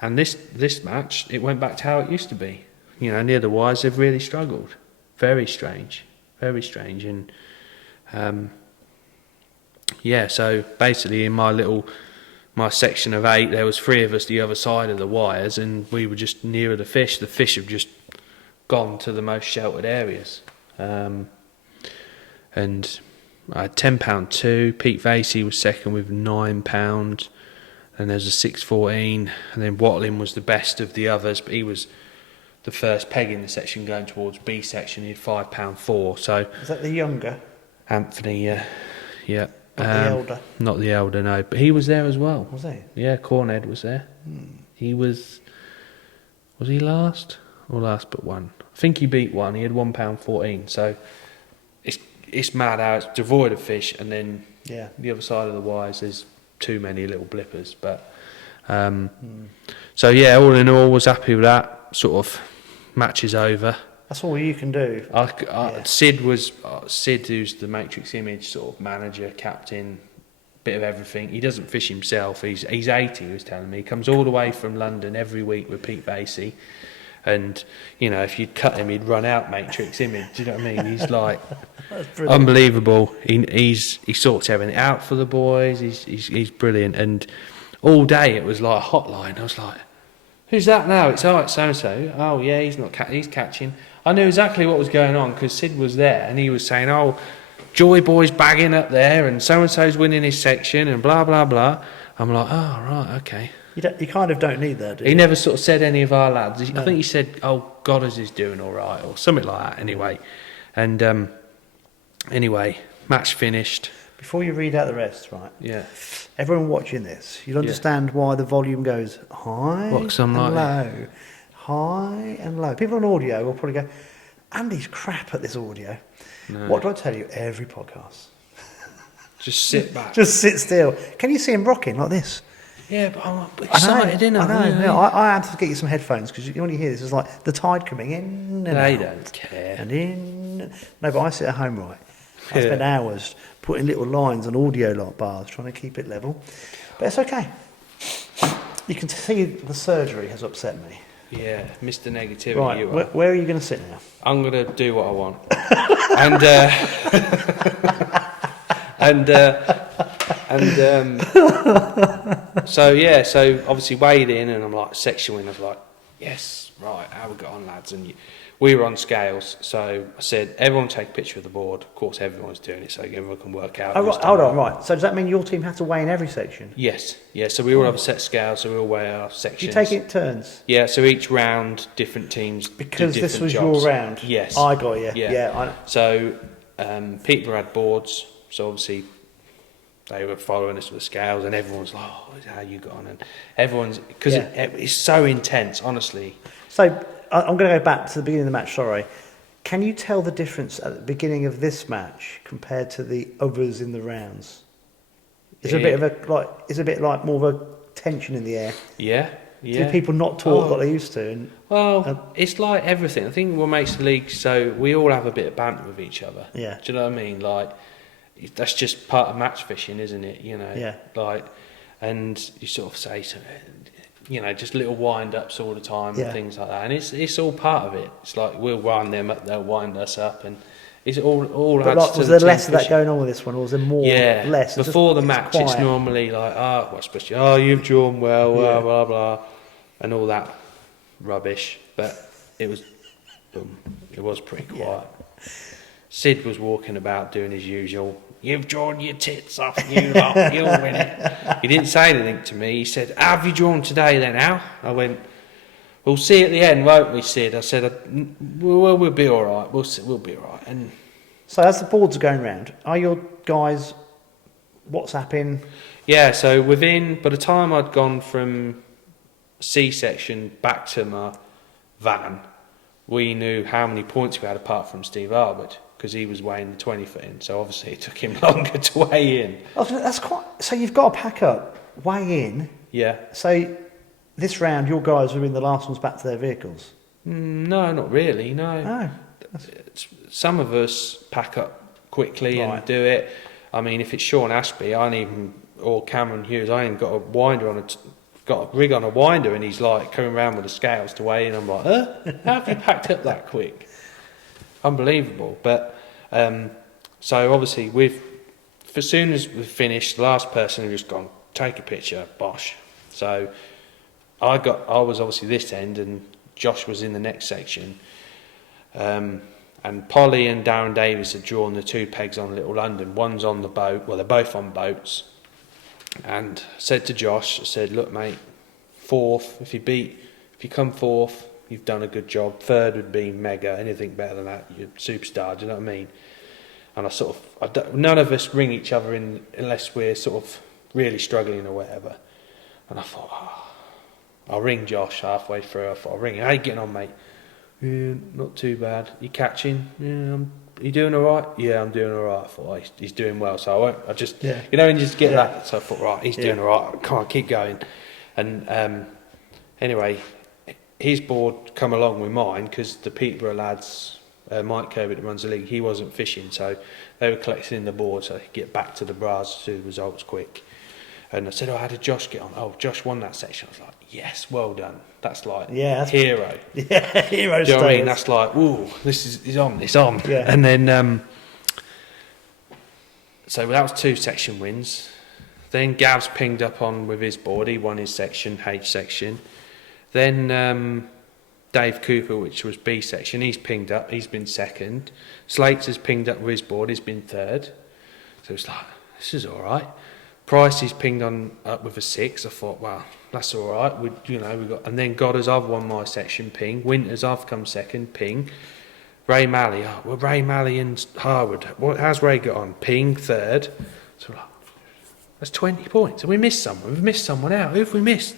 And this match, it went back to how it used to be. You know, near the wires, they've really struggled. Very strange. And so basically in my section of 8, there was 3 of us the other side of the wires, and we were just nearer the fish. The fish have just gone to the most sheltered areas. And I had £10 2. Pete Vasey was second with £9. And there's a 6.14, and then Watling was the best of the others, but he was the first peg in the section going towards B section. He had £5 4. So is that the younger? Anthony, yeah. Not the elder. Not the elder, no. But he was there as well. Was he? Yeah, Cornhead was there. He was he last? Or last but one? I think he beat one. He had £1 14. So it's mad how it's devoid of fish, and then the other side of the wires there's too many little blippers. But So yeah, all in all, was happy with that. Sort of match is over. That's all you can do. Sid, who's the Matrix Image sort of manager, captain, bit of everything. He doesn't fish himself. He's 80. He was telling me. He comes all the way from London every week with Pete Basie, and you know, if you'd cut him, he'd run out Matrix Image. Do you know what I mean? He's like unbelievable. He sorts everything out for the boys. He's brilliant. And all day it was like a hotline. I was like, who's that now? It's so and so. Oh yeah, he's catching. I knew exactly what was going on because Sid was there and he was saying, oh, Joy Boy's bagging up there and so's winning his section and blah blah blah. I'm like, oh right, okay. You kind of don't need that, do you? He never sort of said any of our lads. I think he said, oh, Goddard is doing all right or something like that anyway. And anyway, match finished. Before you read out the rest, right? Yeah. Everyone watching this, you'll understand why the volume goes high and low. High and low. People on audio will probably go, Andy's crap at this audio. No. What do I tell you every podcast? Just sit back. Just sit still. Can you see him rocking like this? Yeah, but I'm excited, isn't I know. I had to get you some headphones because when you hear this, it's like the tide coming in and they out. don't care. And in. No, but I sit at home, right? I spend hours putting little lines on audio lock bars trying to keep it level. But it's okay. You can see the surgery has upset me. Yeah, Mr. Negativity. Right, you are. Where are you going to sit now? I'm going to do what I want. So obviously weighed in, and I'm like section win. I was like, yes, right. How we got on, lads? And we were on scales, so I said, everyone take a picture of the board. Of course, everyone's doing it, so everyone can work out. Oh, right, hold on, right. So does that mean your team had to weigh in every section? Yes, yeah. So we all have a set scale, so we all weigh our sections. You take it in turns? Yeah. So each round, different teams. Because do this was jobs. your round. Yes. I got you. Yeah. I know. So people had boards, so obviously they were following us with the scales, and everyone's like, "Oh, how you got on?" And everyone's because it's so intense, honestly. So I'm going to go back to the beginning of the match. Sorry, can you tell the difference at the beginning of this match compared to the others in the rounds? Is a bit of a is a bit like more of a tension in the air? Yeah. Yeah. Do people not talk like they used to? It's like everything. I think what makes the league so we all have a bit of banter with each other. Yeah. Do you know what I mean? Like that's just part of match fishing, isn't it? You know. Yeah. Like, and you sort of say, you know, just little wind-ups all the time and things like that, and it's all part of it. It's like we'll wind them up, they'll wind us up, and it's all. But adds to was the there less of that fishing. going on with this one, or was there more? Yeah, less. Before the match, it's normally like, you've drawn well, blah blah blah, and all that rubbish. But it was pretty quiet. Sid was walking about doing his usual. You've drawn your tits off, you lot, you'll win it. He didn't say anything to me. He said, how have you drawn today then, Al? I went, we'll see at the end, won't we, Sid? I said, we'll be all right. We'll be all right. And so as the boards are going round, are your guys WhatsApping? Yeah, so by the time I'd gone from C-section back to my van, we knew how many points we had apart from Steve Arbord, because he was weighing the 20 foot in, so obviously it took him longer to weigh in. Oh, that's quite. So you've got to pack up, weigh in. Yeah. So this round, your guys were in the last ones back to their vehicles. No, not really. No. No. Some of us pack up quickly and do it. I mean, if it's Sean Ashby, or Cameron Hughes, I ain't got a winder got a rig on a winder, and he's like coming around with the scales to weigh in. I'm like, how have you packed up that quick? Unbelievable. But so obviously as soon as we finished, the last person had just gone, take a picture, bosh. So I was obviously this end, and Josh was in the next section, and Polly and Darren Davis had drawn the two pegs on Little London. One's on the boat, well, they're both on boats, and said to Josh, I said, look mate, fourth, if you come fourth, you've done a good job. Third would be mega. Anything better than that, you're a superstar. Do you know what I mean? And none of us ring each other in unless we're sort of really struggling or whatever. And I thought, I'll ring Josh halfway through. I thought, I'll ring him. How you getting on, mate? Yeah, not too bad. You catching? Yeah, you doing all right? Yeah, I'm doing all right. I thought, he's doing well, so I won't. I just, you know, and you just get that. So I thought, right, he's doing all right. I can't keep going. And anyway, his board come along with mine because the Peterborough lads, Mike Kirby that runs the league, he wasn't fishing, so they were collecting the board so they could get back to the bras to the results quick. And I said, how did Josh get on? Oh, Josh won that section. I was like, yes, well done. That's like hero. Yeah, hero. Do you know what I mean? That's like, ooh, it's on. Yeah. And then, so that was 2 section wins. Then Gav's pinged up on with his board. He won his section, H section. Then Dave Cooper, which was B section, he's pinged up. He's been second. Slates has pinged up with his board. He's been third. So it's like, this is all right. Price he's pinged on up with a 6. I thought, wow, that's all right. We got, and then Goddard's, I've won my section, ping. Winters, I've come second, ping. Ray Malley, Ray Malley and Harwood. How's Ray got on? Ping, third. So like, that's 20 points. Have we missed someone? We've missed someone out. Who have we missed?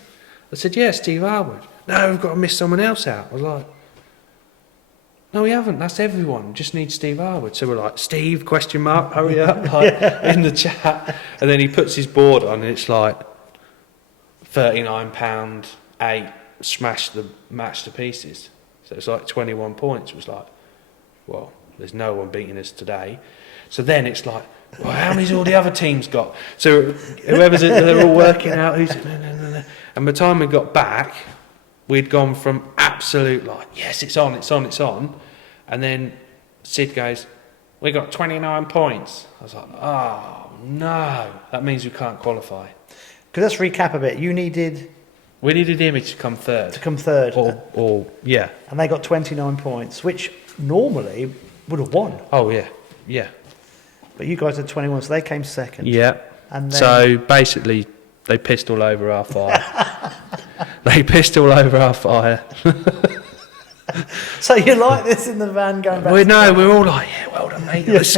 I said, yeah, Steve Harwood. No, we've got to miss someone else out. I was like, no, we haven't. That's everyone. Just need Steve Harwood. So we're like, Steve, question mark, hurry up, like, in the chat. And then he puts his board on and it's like £39, 8, smash the match to pieces. So it's like 21 points. It was like, well, there's no one beating us today. So then it's like, well, how many's all the other teams got? So whoever's they're all working out who's. And by the time we got back, we'd gone from absolute like, yes, it's on. And then Sid goes, we got 29 points. I was like, oh, no. That means we can't qualify. Because let's recap a bit. We needed Image to come third. Or yeah. And they got 29 points, which normally would have won. Oh, yeah. But you guys had 21, so they came second. Yeah. And then... So basically, they pissed all over our fire. So you like this in the van going back? We're all like, yeah, well done, mate. Let's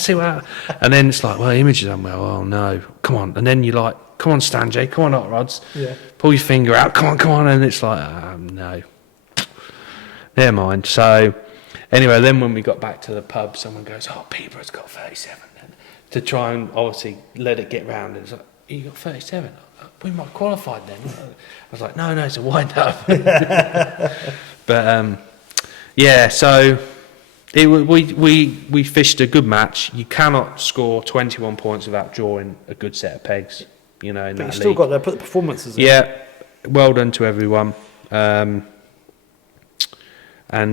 see what. And then it's like, well, Image is unwell. Oh no, come on. And then you're like, come on, Stan J, come on, hot rods. Yeah. Pull your finger out. Come on. And it's like, no. Never mind. So anyway, then when we got back to the pub, someone goes, oh, Peterborough's got 37. And to try and obviously let it get round, and it's like, you got 37. We might qualify then. I was like, no, it's a wind up. But yeah, so we fished a good match. You cannot score 21 points without drawing a good set of pegs. In but that you still league. got to put the performances in. Yeah, well done to everyone, and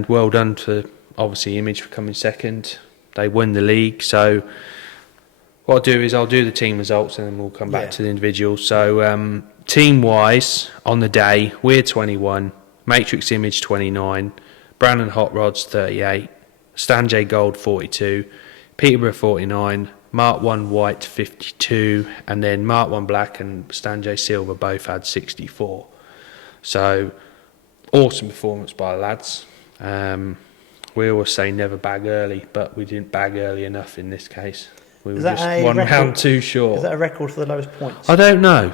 well done to obviously Image for coming second. They won the league, so. What I'll do is I'll do the team results and then we'll come back to the individuals. So team-wise, on the day, we're 21, Matrix Image 29, Brandon Hot Rods 38, Stan J Gold 42, Peterborough 49, Mark 1 White 52, and then Mark 1 Black and Stan J Silver both had 64. So awesome performance by the lads. We always say never bag early, but we didn't bag early enough in this case. We were just one round too short. Is that a record for the lowest points? I don't know.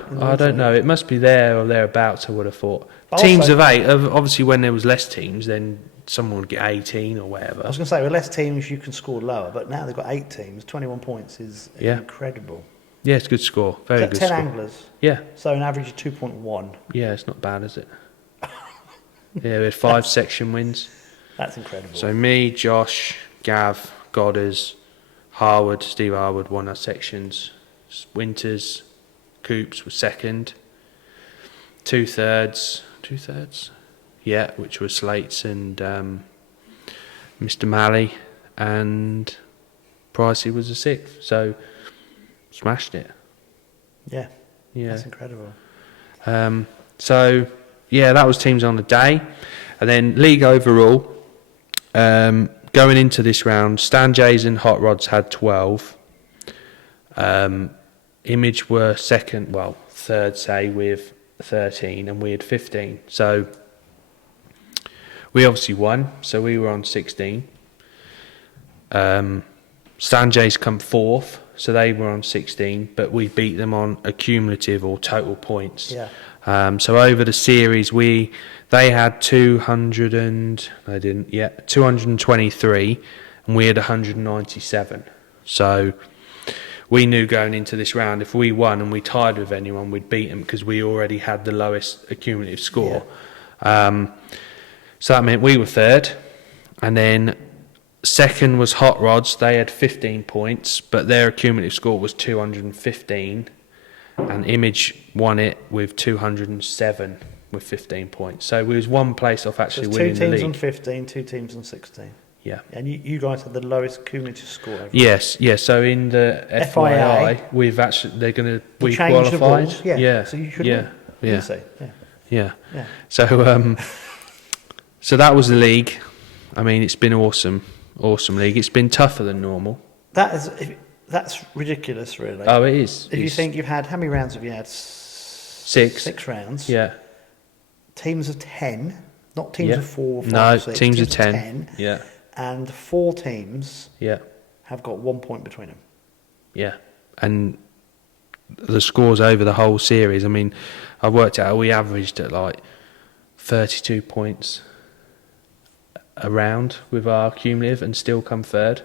It must be there or thereabouts, I would have thought. Teams of 8, obviously when there was less teams, then someone would get 18 or whatever. I was going to say, with less teams, you can score lower, but now they've got 8 teams, 21 points is incredible. Yeah, it's a good score. Very good 10 score. anglers? Yeah. So an average of 2.1. Yeah, it's not bad, is it? Yeah, we had 5 section wins. That's incredible. So me, Josh, Gav, Godders, Harwood, Steve Harwood won our sections. Winters, Coops was second. Two thirds, yeah, which was Slates and Mr. Malley, and Pricey was a 6th. So smashed it. Yeah, that's incredible. So yeah, that was teams on the day, and then league overall. Going into this round, Stan J's and Hot Rods had 12. Image were third, say, with 13, and we had 15. So we obviously won, so we were on 16. Stan J's come 4th, so they were on 16, but we beat them on accumulative or total points. Yeah. So over the series, they had 223, and we had 197. So we knew going into this round, if we won and we tied with anyone, we'd beat them because we already had the lowest accumulative score. So that meant we were third, and then second was Hot Rods. They had 15 points, but their accumulative score was 215, and Image won it with 207 with 15 points. So we was one place off actually winning the league. 2 teams on 15, 2 teams on 16. Yeah. And you guys had the lowest cumulative score ever. Yes, yes. So in the FIA, we've actually we changed qualified. the rules. Yeah. So you should yeah. win. Yeah. Yeah. So so that was the league. I mean, it's been awesome league. It's been tougher than normal. That's ridiculous, really. Oh, it is. If you think you've had, how many rounds have you had? 6. 6 rounds. Yeah. Teams of 10, not teams of 4, 5, no, 6. Teams of 10. Yeah. And 4 teams yeah. have got 1 point between them. Yeah. And the scores over the whole series, I mean, I worked out we averaged at like 32 points a round with our cumulative and still come third.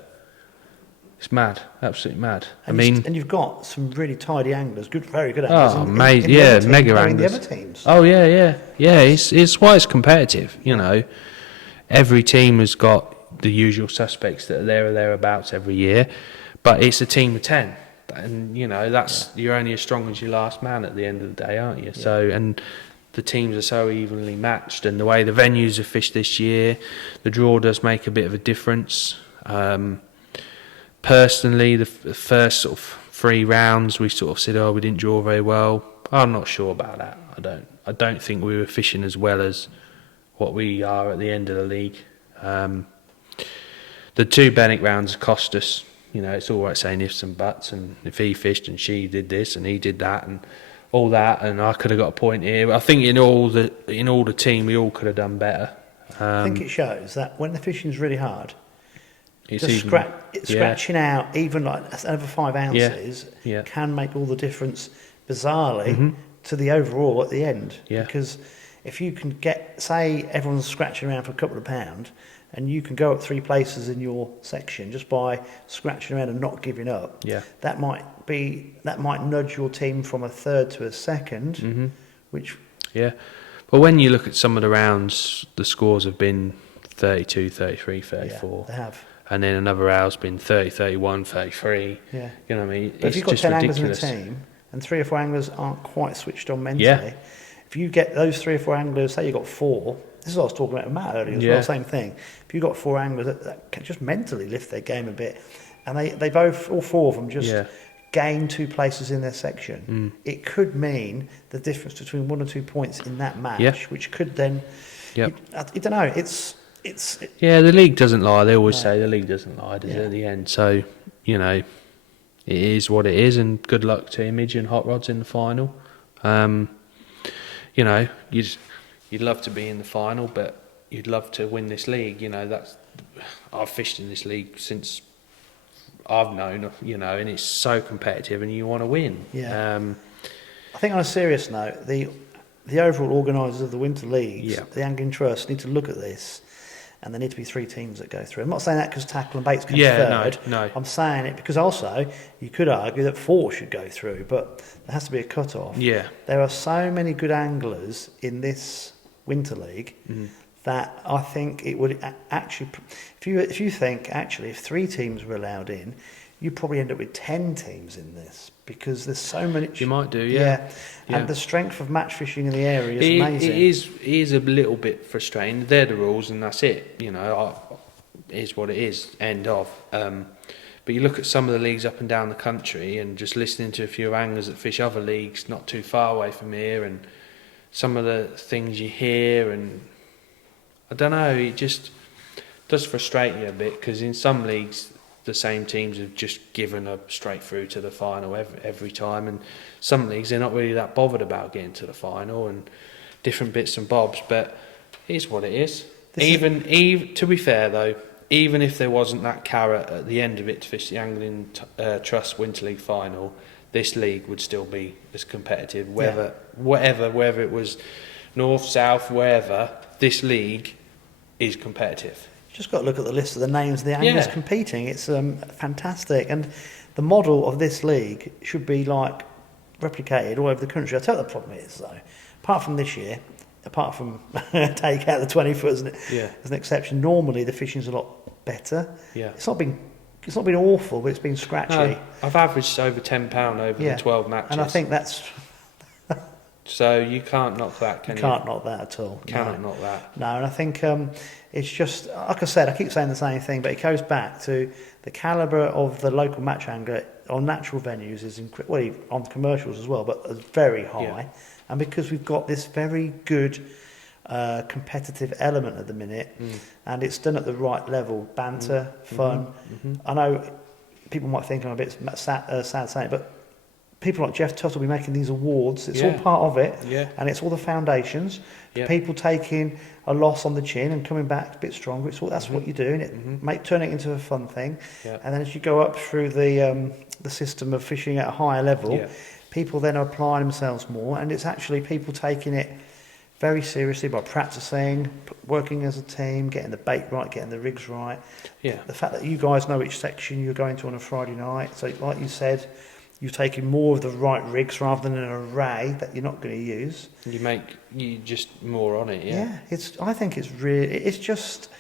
It's mad, absolutely mad. And you've got some really tidy anglers, very good anglers. Oh, mate, yeah, mega anglers. The other teams. Oh, yeah. It's why it's competitive. You know, every team has got the usual suspects that are there or thereabouts every year, but it's a team of 10, and you know you're only as strong as your last man at the end of the day, aren't you? Yeah. So and the teams are so evenly matched, and the way the venues are fished this year, the draw does make a bit of a difference. Personally, the first sort of 3 rounds, we sort of said, "Oh, we didn't draw very well." I'm not sure about that. I don't think we were fishing as well as what we are at the end of the league. The 2 Benwick rounds cost us. You know, it's all right saying ifs and buts, and if he fished and she did this and he did that and all that, and I could have got a point here. I think in all the team, we all could have done better. I think it shows that when the fishing's really hard, it's just scratching out even like over 5 ounces can make all the difference, bizarrely, to the overall at the end. Yeah. Because if you can say everyone's scratching around for a couple of pound, and you can go up 3 places in your section just by scratching around and not giving up. Yeah. That might nudge your team from a third to a second, which. Yeah, but when you look at some of the rounds, the scores have been 32, 33, 34. Yeah, they have. And then another round's been 30, 31, 33. Yeah. You know what I mean? But if you've got 10 anglers in a team and 3 or 4 anglers aren't quite switched on mentally, if you get those 3 or 4 anglers, say you've got 4. This is what I was talking about with Matt earlier as well, same thing. If you've got 4 anglers that can just mentally lift their game a bit, and they both, all 4 of them, just gain 2 places in their section, it could mean the difference between 1 or 2 points in that match, which could then, I don't know, it's the league doesn't lie. They always say the league doesn't lie, does it, at the end? So, you know, it is what it is, and good luck to Image and Hot Rods in the final. You know, you'd love to be in the final, but you'd love to win this league. You know, I've fished in this league since I've known, you know, and it's so competitive, and you want to win. Yeah. I think on a serious note, the overall organisers of the Winter Leagues, the Angling Trust, need to look at this, and there need to be 3 teams that go through. I'm not saying that because tackle and baits come third. No. I'm saying it because also you could argue that 4 should go through, but there has to be a cut-off. Yeah. There are so many good anglers in this Winter League that I think it would actually, if you think actually if 3 teams were allowed in, you probably end up with 10 teams in this, because there's so many. You might do, And the strength of match fishing in the area is amazing. It is a little bit frustrating. They're the rules, and that's it. You know, it is what it is. End of. But you look at some of the leagues up and down the country, and just listening to a few anglers that fish other leagues not too far away from here, and some of the things you hear, and I don't know, it just does frustrate you a bit, because in some leagues the same teams have just given up straight through to the final every time, and some leagues they're not really that bothered about getting to the final, and different bits and bobs, but it is what it is. Even to be fair though, even if there wasn't that carrot at the end of it to fish the Angling Trust Winter League final, this league would still be as competitive, whether it was north, south, wherever. This league is competitive. Just got to look at the list of the names of the anglers competing. It's fantastic, and the model of this league should be like replicated all over the country. I tell you what the problem is though, apart from this year, apart from take out the 20 foot as an exception, normally the fishing's a lot better. Yeah. It's not been awful, but it's been scratchy. No, I've averaged over £10 over the 12 matches. And I think that's... So you can't knock that, can you? Can't knock that at all. Cannot knock that. No, and I think it's just, like I said, I keep saying the same thing, but it goes back to the calibre of the local match angler on natural venues is on commercials as well, but it's very high. Yeah. And because we've got this very good competitive element at the minute, and it's done at the right level, banter, fun. I know people might think I'm a bit sad saying it, but people like Jeff Tuttle will be making these awards. It's all part of it, and it's all the foundations. People taking a loss on the chin and coming back a bit stronger. That's what you're doing. Turn it into a fun thing, and then as you go up through the system of fishing at a higher level, people then are applying themselves more, and it's actually people taking it very seriously by practicing, working as a team, getting the bait right, getting the rigs right. The fact that you guys know which section you're going to on a Friday night, so like you said, you're taking more of the right rigs rather than an array that you're not going to use. You just more on it, I think it's just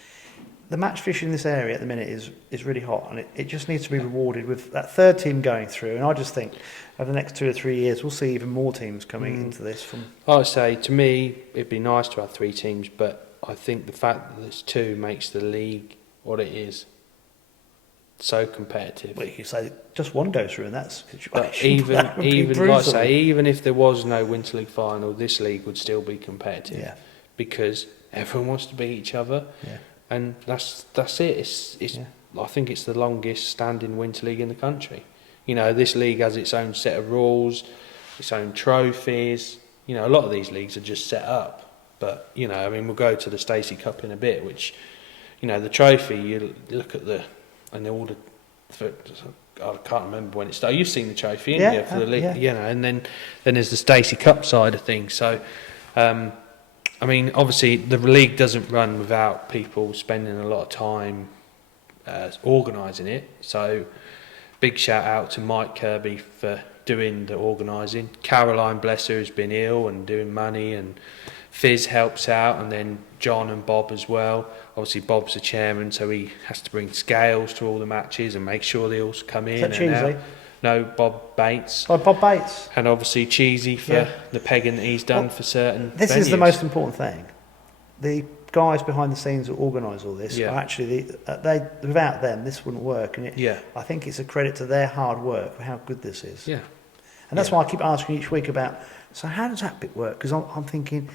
the match fishing in this area at the minute is really hot, and it just needs to be rewarded with that third team going through. And I just think over the next 2 or 3 years we'll see even more teams coming into this. I would say, to me, it'd be nice to have 3 teams, but I think the fact that there's 2 makes the league what it is. So competitive. Well, you could say just one goes through in that situation. But even if there was no Winter League final, this league would still be competitive. Because everyone wants to beat each other. And that's it. I think it's the longest standing Winter League in the country. This league has its own set of rules, its own trophies. A lot of these leagues are just set up. But we'll go to the Stacey Cup in a bit, which the trophy, you look at and all I can't remember when it started. You've seen the trophy, haven't you, for the league, and then there's the Stacey Cup side of things. So, obviously the league doesn't run without people spending a lot of time organising it. So, big shout out to Mike Kirby for doing the organising. Caroline, bless her, has been ill and doing money, and Fizz helps out, and then John and Bob as well. Obviously Bob's the chairman, so he has to bring scales to all the matches and make sure they all come in. Is that Cheesy? No, Bob Bates. Oh, Bob Bates. And obviously Cheesy for the pegging that he's done for certain This venues. is the most important thing. The guys behind the scenes that organise all this are actually without them this wouldn't work, and I think it's a credit to their hard work for how good this is. And that's why I keep asking each week about, so how does that bit work? Because I'm thinking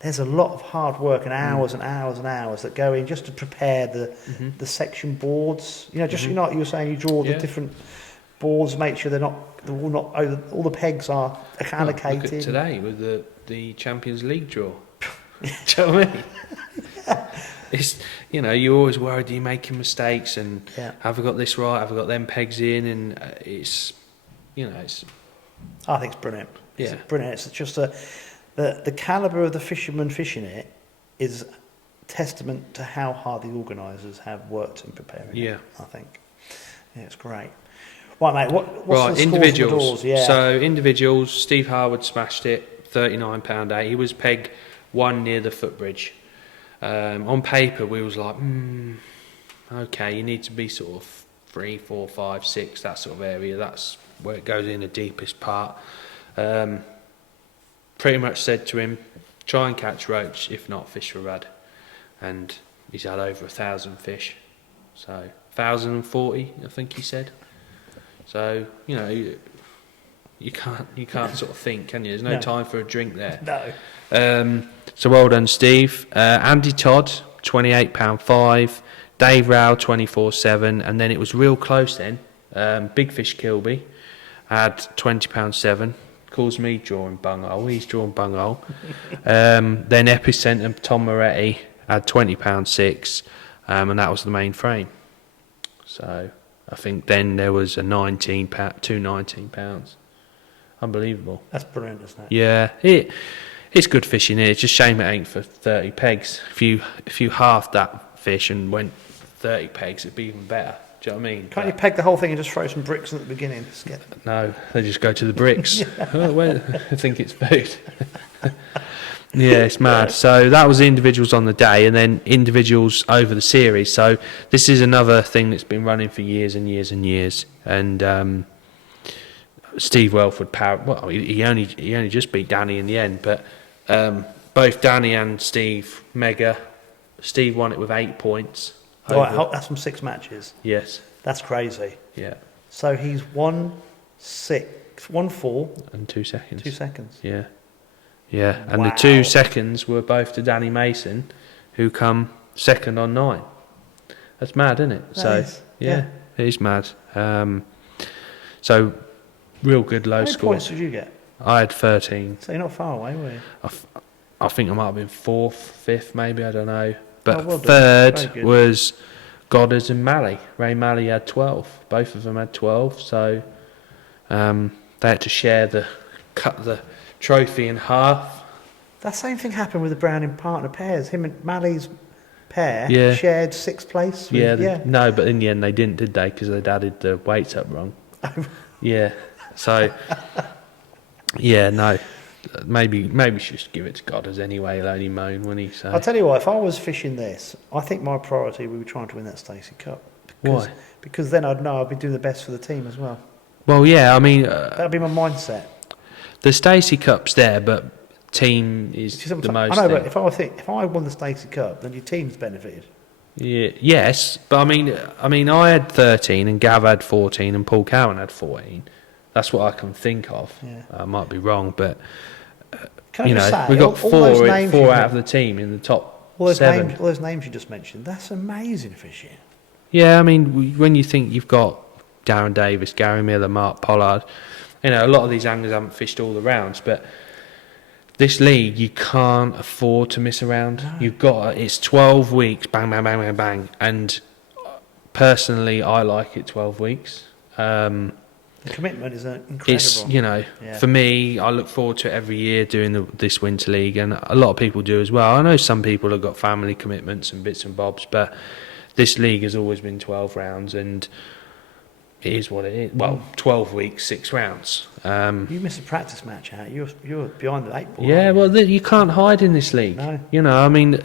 there's a lot of hard work and hours and hours and hours that go in just to prepare the section boards. You were saying, you draw the different boards, make sure they're all not all the pegs are allocated. Look at today with the Champions League draw. Do you know what I mean? It's you're always worried, are you making mistakes, and have I got this right? Have I got them pegs in? And it's I think it's brilliant. It's brilliant. It's just the calibre of the fishermen fishing it is testament to how hard the organisers have worked in preparing it, I think. It's great. Right, mate, what's the individuals? Scores for the doors? So, individuals, Steve Harwood smashed it, £39.8. He was pegged 1 near the footbridge. On paper, we was like, okay, you need to be sort of 3, 4, 5, 6, that sort of area. That's where it goes in the deepest part. Pretty much said to him, try and catch roach, if not fish for rad. And he's had over 1,000 fish. So 1,040, I think he said. So, you can't sort of think, can you? There's no time for a drink there. No. So well done, Steve. Andy Todd, £28.5. Dave Rowell, 24.7. And then it was real close then. Big Fish Kilby had £20.7. Calls me drawing bunghole. He's drawing bunghole. Then Epicenter, Tom Moretti had £20.6. And that was the main frame. So I think then there was a £19. Unbelievable. That's brilliant, isn't it? Yeah, it's good fishing here. It's just shame it ain't for 30 pegs. If you halved that fish and went 30 pegs, it'd be even better. Do you know what I mean? Can't you peg the whole thing and just throw some bricks at the beginning? No, they just go to the bricks. Oh, well, I think it's food. Yeah, it's mad. So that was the individuals on the day, and then individuals over the series. So this is another thing that's been running for years and years and years. And Steve Welford, he only just beat Danny in the end, but both Danny and Steve, mega. Steve won it with 8 points. Right, that's from 6 matches. Yes. That's crazy. Yeah. So he's won 4 and 2 seconds. 2 seconds. Yeah. Yeah, and Wow. the 2 seconds were both to Danny Mason, who come second on 9. That's mad, isn't it? That is, yeah. It is mad. So, real good low How many score. points did you get? I had 13. So you're not far away, were you? I think I might have been 4th, 5th, maybe, I don't know. But well done. third Very good. was Goddard and Malley. Ray Malley had 12. Both of them had 12, so they had to cut the trophy in half. That same thing happened with the Browning partner pairs. Him and Malley's pair Yeah. shared 6th place. No, but in the end they didn't, did they? Because they'd added the weights up wrong. Yeah, so yeah, no. Maybe should just give it to Goddard anyway. He'll only moan, won't he? So. I'll tell you what, if I was fishing this, I think my priority would be trying to win that Stacey Cup. Why? Because then I'd know I'd be doing the best for the team as well. Well, yeah, I mean... That'd be my mindset. The Stacey Cup's there, but team is the most... I know, but if I won the Stacey Cup, then your team's benefited. Yeah, yes, but I mean, I had 13 and Gav had 14 and Paul Cowan had 14. That's what I can think of. Yeah. I might be wrong, but... Can I just say, we got all those names four out of the team in the top all those 7. Names, all those names you just mentioned, that's amazing fishing. Yeah, I mean, when you think you've got Darren Davis, Gary Miller, Mark Pollard, a lot of these anglers haven't fished all the rounds, but this league, you can't afford to miss a round. No. It's 12 weeks, bang, bang, bang, bang, bang, and personally, I like it 12 weeks. The commitment is incredible. It's, for me, I look forward to it every year doing this Winter League, and a lot of people do as well. I know some people have got family commitments and bits and bobs, but this league has always been 12 rounds, and it is what it is. Well, 12 weeks, 6 rounds. You miss a practice match out, you're behind the 8 ball. Yeah, well, you can't hide in this league. No. I mean,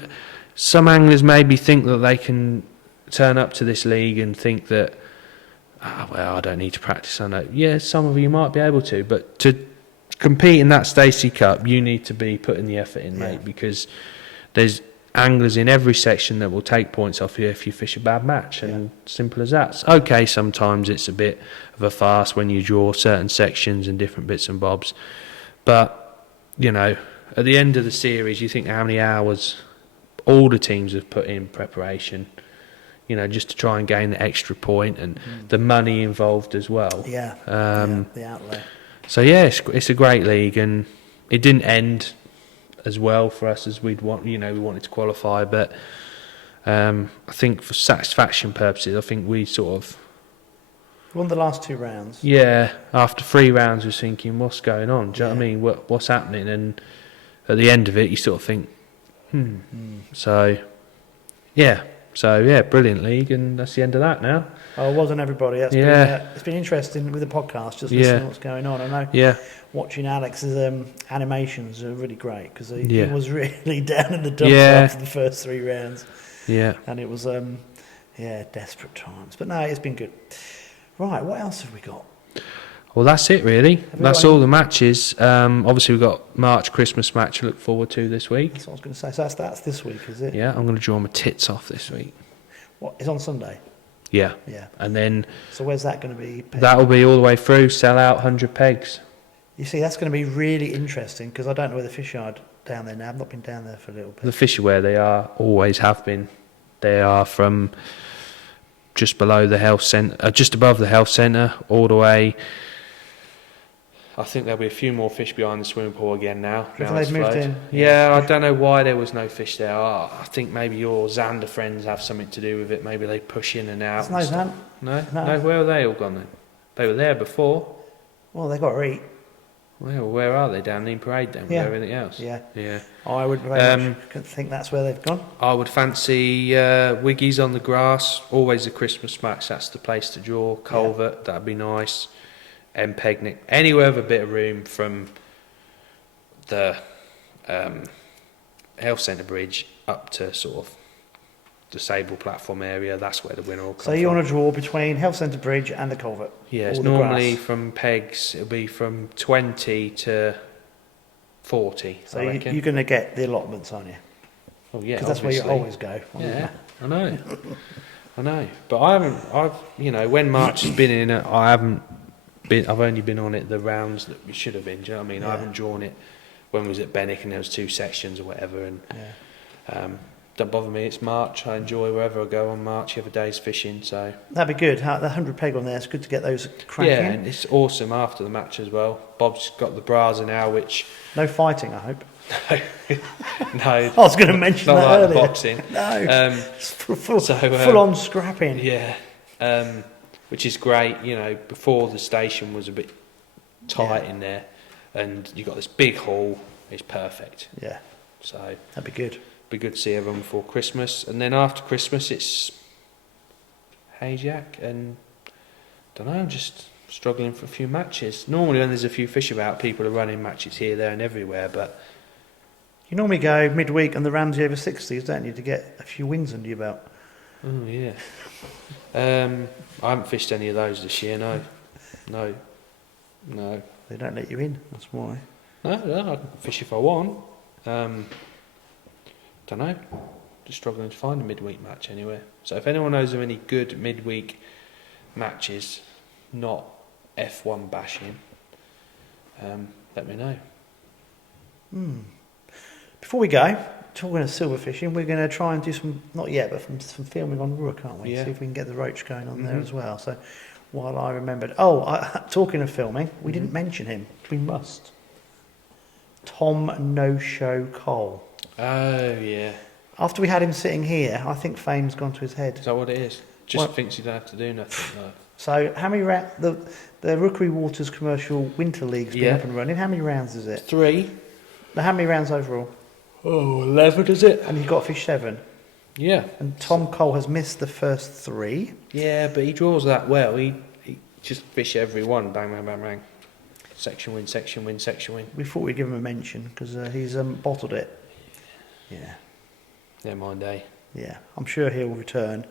some anglers maybe think that they can turn up to this league and think that, well, I don't need to practice. I know. Yeah, some of you might be able to, but to compete in that Stacey Cup, you need to be putting the effort in, mate, because there's anglers in every section that will take points off you if you fish a bad match, and simple as that. Okay, sometimes it's a bit of a farce when you draw certain sections and different bits and bobs, but, at the end of the series, you think how many hours all the teams have put in preparation, just to try and gain the extra point, and the money involved as well. Yeah, the outlay. So yeah, it's a great league, and it didn't end as well for us as we'd want. We wanted to qualify, but I think for satisfaction purposes, I think we sort of won the last 2 rounds. Yeah, after 3 rounds, we was thinking, what's going on? Do you know what I mean? What's happening? And at the end of it, you sort of think, So, yeah. Brilliant league, and that's the end of that now. Oh, well done, everybody. It's been interesting with the podcast, just listening to what's going on. I know watching Alex's animations are really great, because he was really down in the dumps after the first 3 rounds. Yeah. And it was, desperate times. But no, it's been good. Right, what else have we got? Well, that's it, really. That's all the matches. Obviously, we've got March Christmas match to look forward to this week. That's what I was going to say. So that's this week, is it? Yeah, I'm going to draw my tits off this week. What, it's on Sunday? Yeah. Yeah. And then... So where's that going to be? That'll be all the way through, sell out 100 pegs. You see, that's going to be really interesting, because I don't know where the fish are down there now. I've not been down there for a little bit. The fish are where they are, always have been. They are from just below the health centre, just above the health centre, all the way... I think there'll be a few more fish behind the swimming pool again now. They've moved in? Yeah, I don't know why there was no fish there. I think maybe your Xander friends have something to do with it. Maybe they push in and out. There's no Xander. No? Where are they all gone then? They were there before. Well, they've got to eat. Well, where are they? Down in Parade then, with Yeah. everything else? Yeah. Yeah. I would very much think that's where they've gone. I would fancy Wiggies on the grass. Always a Christmas match. That's the place to draw. Culvert, that'd be nice. Pegnick. Anywhere with a bit of room from the Health Centre Bridge up to sort of the Sable platform area. That's where the winner will come So you want to draw between Health Centre Bridge and the culvert? Yeah, it's or the normally grass? from pegs. It'll be from 20 to 40. So I reckon. you're going to get the allotments, aren't you? Oh yeah, Because that's where you obviously. always go. Yeah, I know. I know. But when March has been in it, I've only been on it the rounds that we should have been. Do you know what I mean? Yeah. I haven't drawn it when we was at Benwick and there was 2 sections or whatever. And don't bother me. It's March. I enjoy wherever I go on March. You have a day's fishing, so That'd be good. The 100 peg on there. It's good to get those cracking. yeah, and it's awesome after the match as well. Bob's got the braza now, which No fighting, I hope. no, I was going to mention not that like earlier. the boxing. No, it's so, full on scrapping. Yeah, which is great. You know, before the station was a bit tight in there, and you got this big hall. It's perfect. Yeah, So that'd be good. be good to see everyone before Christmas, and then after Christmas it's Hayjack, and don't know. I'm just struggling for a few matches. Normally, when there's a few fish about, people are running matches here, there, and everywhere. But You normally go midweek on the Ramsey over 60s, don't you, to get a few wins under your belt? oh yeah, I haven't fished any of those this year. No. They don't let you in, that's why. No, I can fish if I want. Don't know. Just struggling to find a midweek match anywhere. So if anyone knows of any good midweek matches, not F1 bashing, let me know. Before we go, talking of silver fishing, we're going to try and do some, not yet, but some filming on Rook, aren't we? Yeah. See if we can get the roach going on there Mhm. as well. So while I remembered, talking of filming, we didn't mention him. We must. Tom No-Show Cole. Oh yeah, After we had him sitting here, I think fame's gone to his head. is that what it is? Just Well- thinks you don't have to do nothing. No. So how many the Rookery Waters Commercial Winter League's been Yeah. up and running. How many rounds is it? 3. Now, how many rounds overall? Oh, 11 is it? And you've got fish 7. Yeah. And Tom Cole has missed the first 3. Yeah, but he draws that well. He just fish every one. Bang, bang, bang, bang. Section win, section win, section win. We thought we'd give him a mention because he's bottled it. Yeah, Never mind, eh? yeah. I'm sure he'll return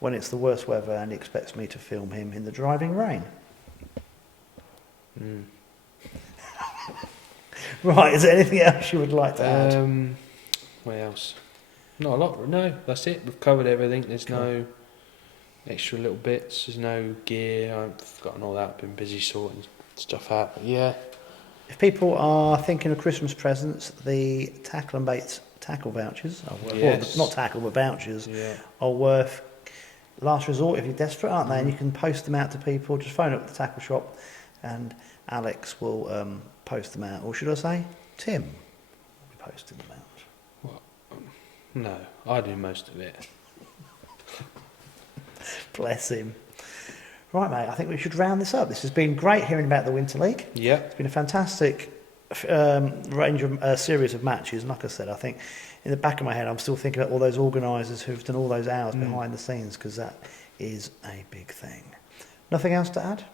when it's the worst weather and he expects me to film him in the driving rain. Mm. Right, is there anything else you would like to add? What else? Not a lot. No, that's it. We've covered everything. There's Cool. no extra little bits. There's no gear. I've forgotten all that. I've been busy sorting stuff out. But yeah. If people are thinking of Christmas presents, the Tackle and Baits tackle vouchers, Yes. not tackle but vouchers, Yeah. are worth last resort if you're desperate, aren't they? And you can post them out to people. Just phone up the tackle shop and Alex will post them out. Or should I say, Tim will be posting them out. No, I do most of it. Bless him. Right, mate, I think we should round this up. This has been great hearing about the Winter League. Yeah. It's been a fantastic range of series of matches. And like I said, I think in the back of my head, I'm still thinking about all those organisers who've done all those hours behind the scenes, because that is a big thing. Nothing else to add?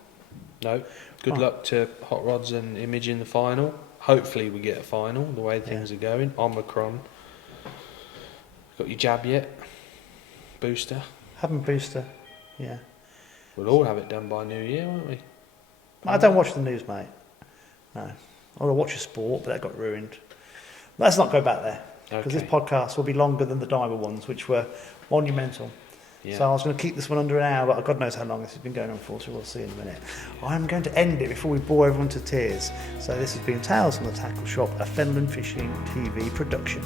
No. Good Right. luck to Hot Rods and Image in the final. Hopefully we get a final, the way things are going. Omicron. Got your jab yet? Booster? Haven't booster. Yeah. We'll all have it done by New Year, won't we? I don't watch the news, mate. No. I watch a sport, but that got ruined. Let's not go back there, because this Okay. podcast will be longer than the diver ones, which were monumental. Yeah. So I was going to keep this one under an hour, but God knows how long this has been going on for, so we'll see in a minute. I'm going to end it before we bore everyone to tears. So this has been Tales from the Tackle Shop, a Fenland Fishing TV production.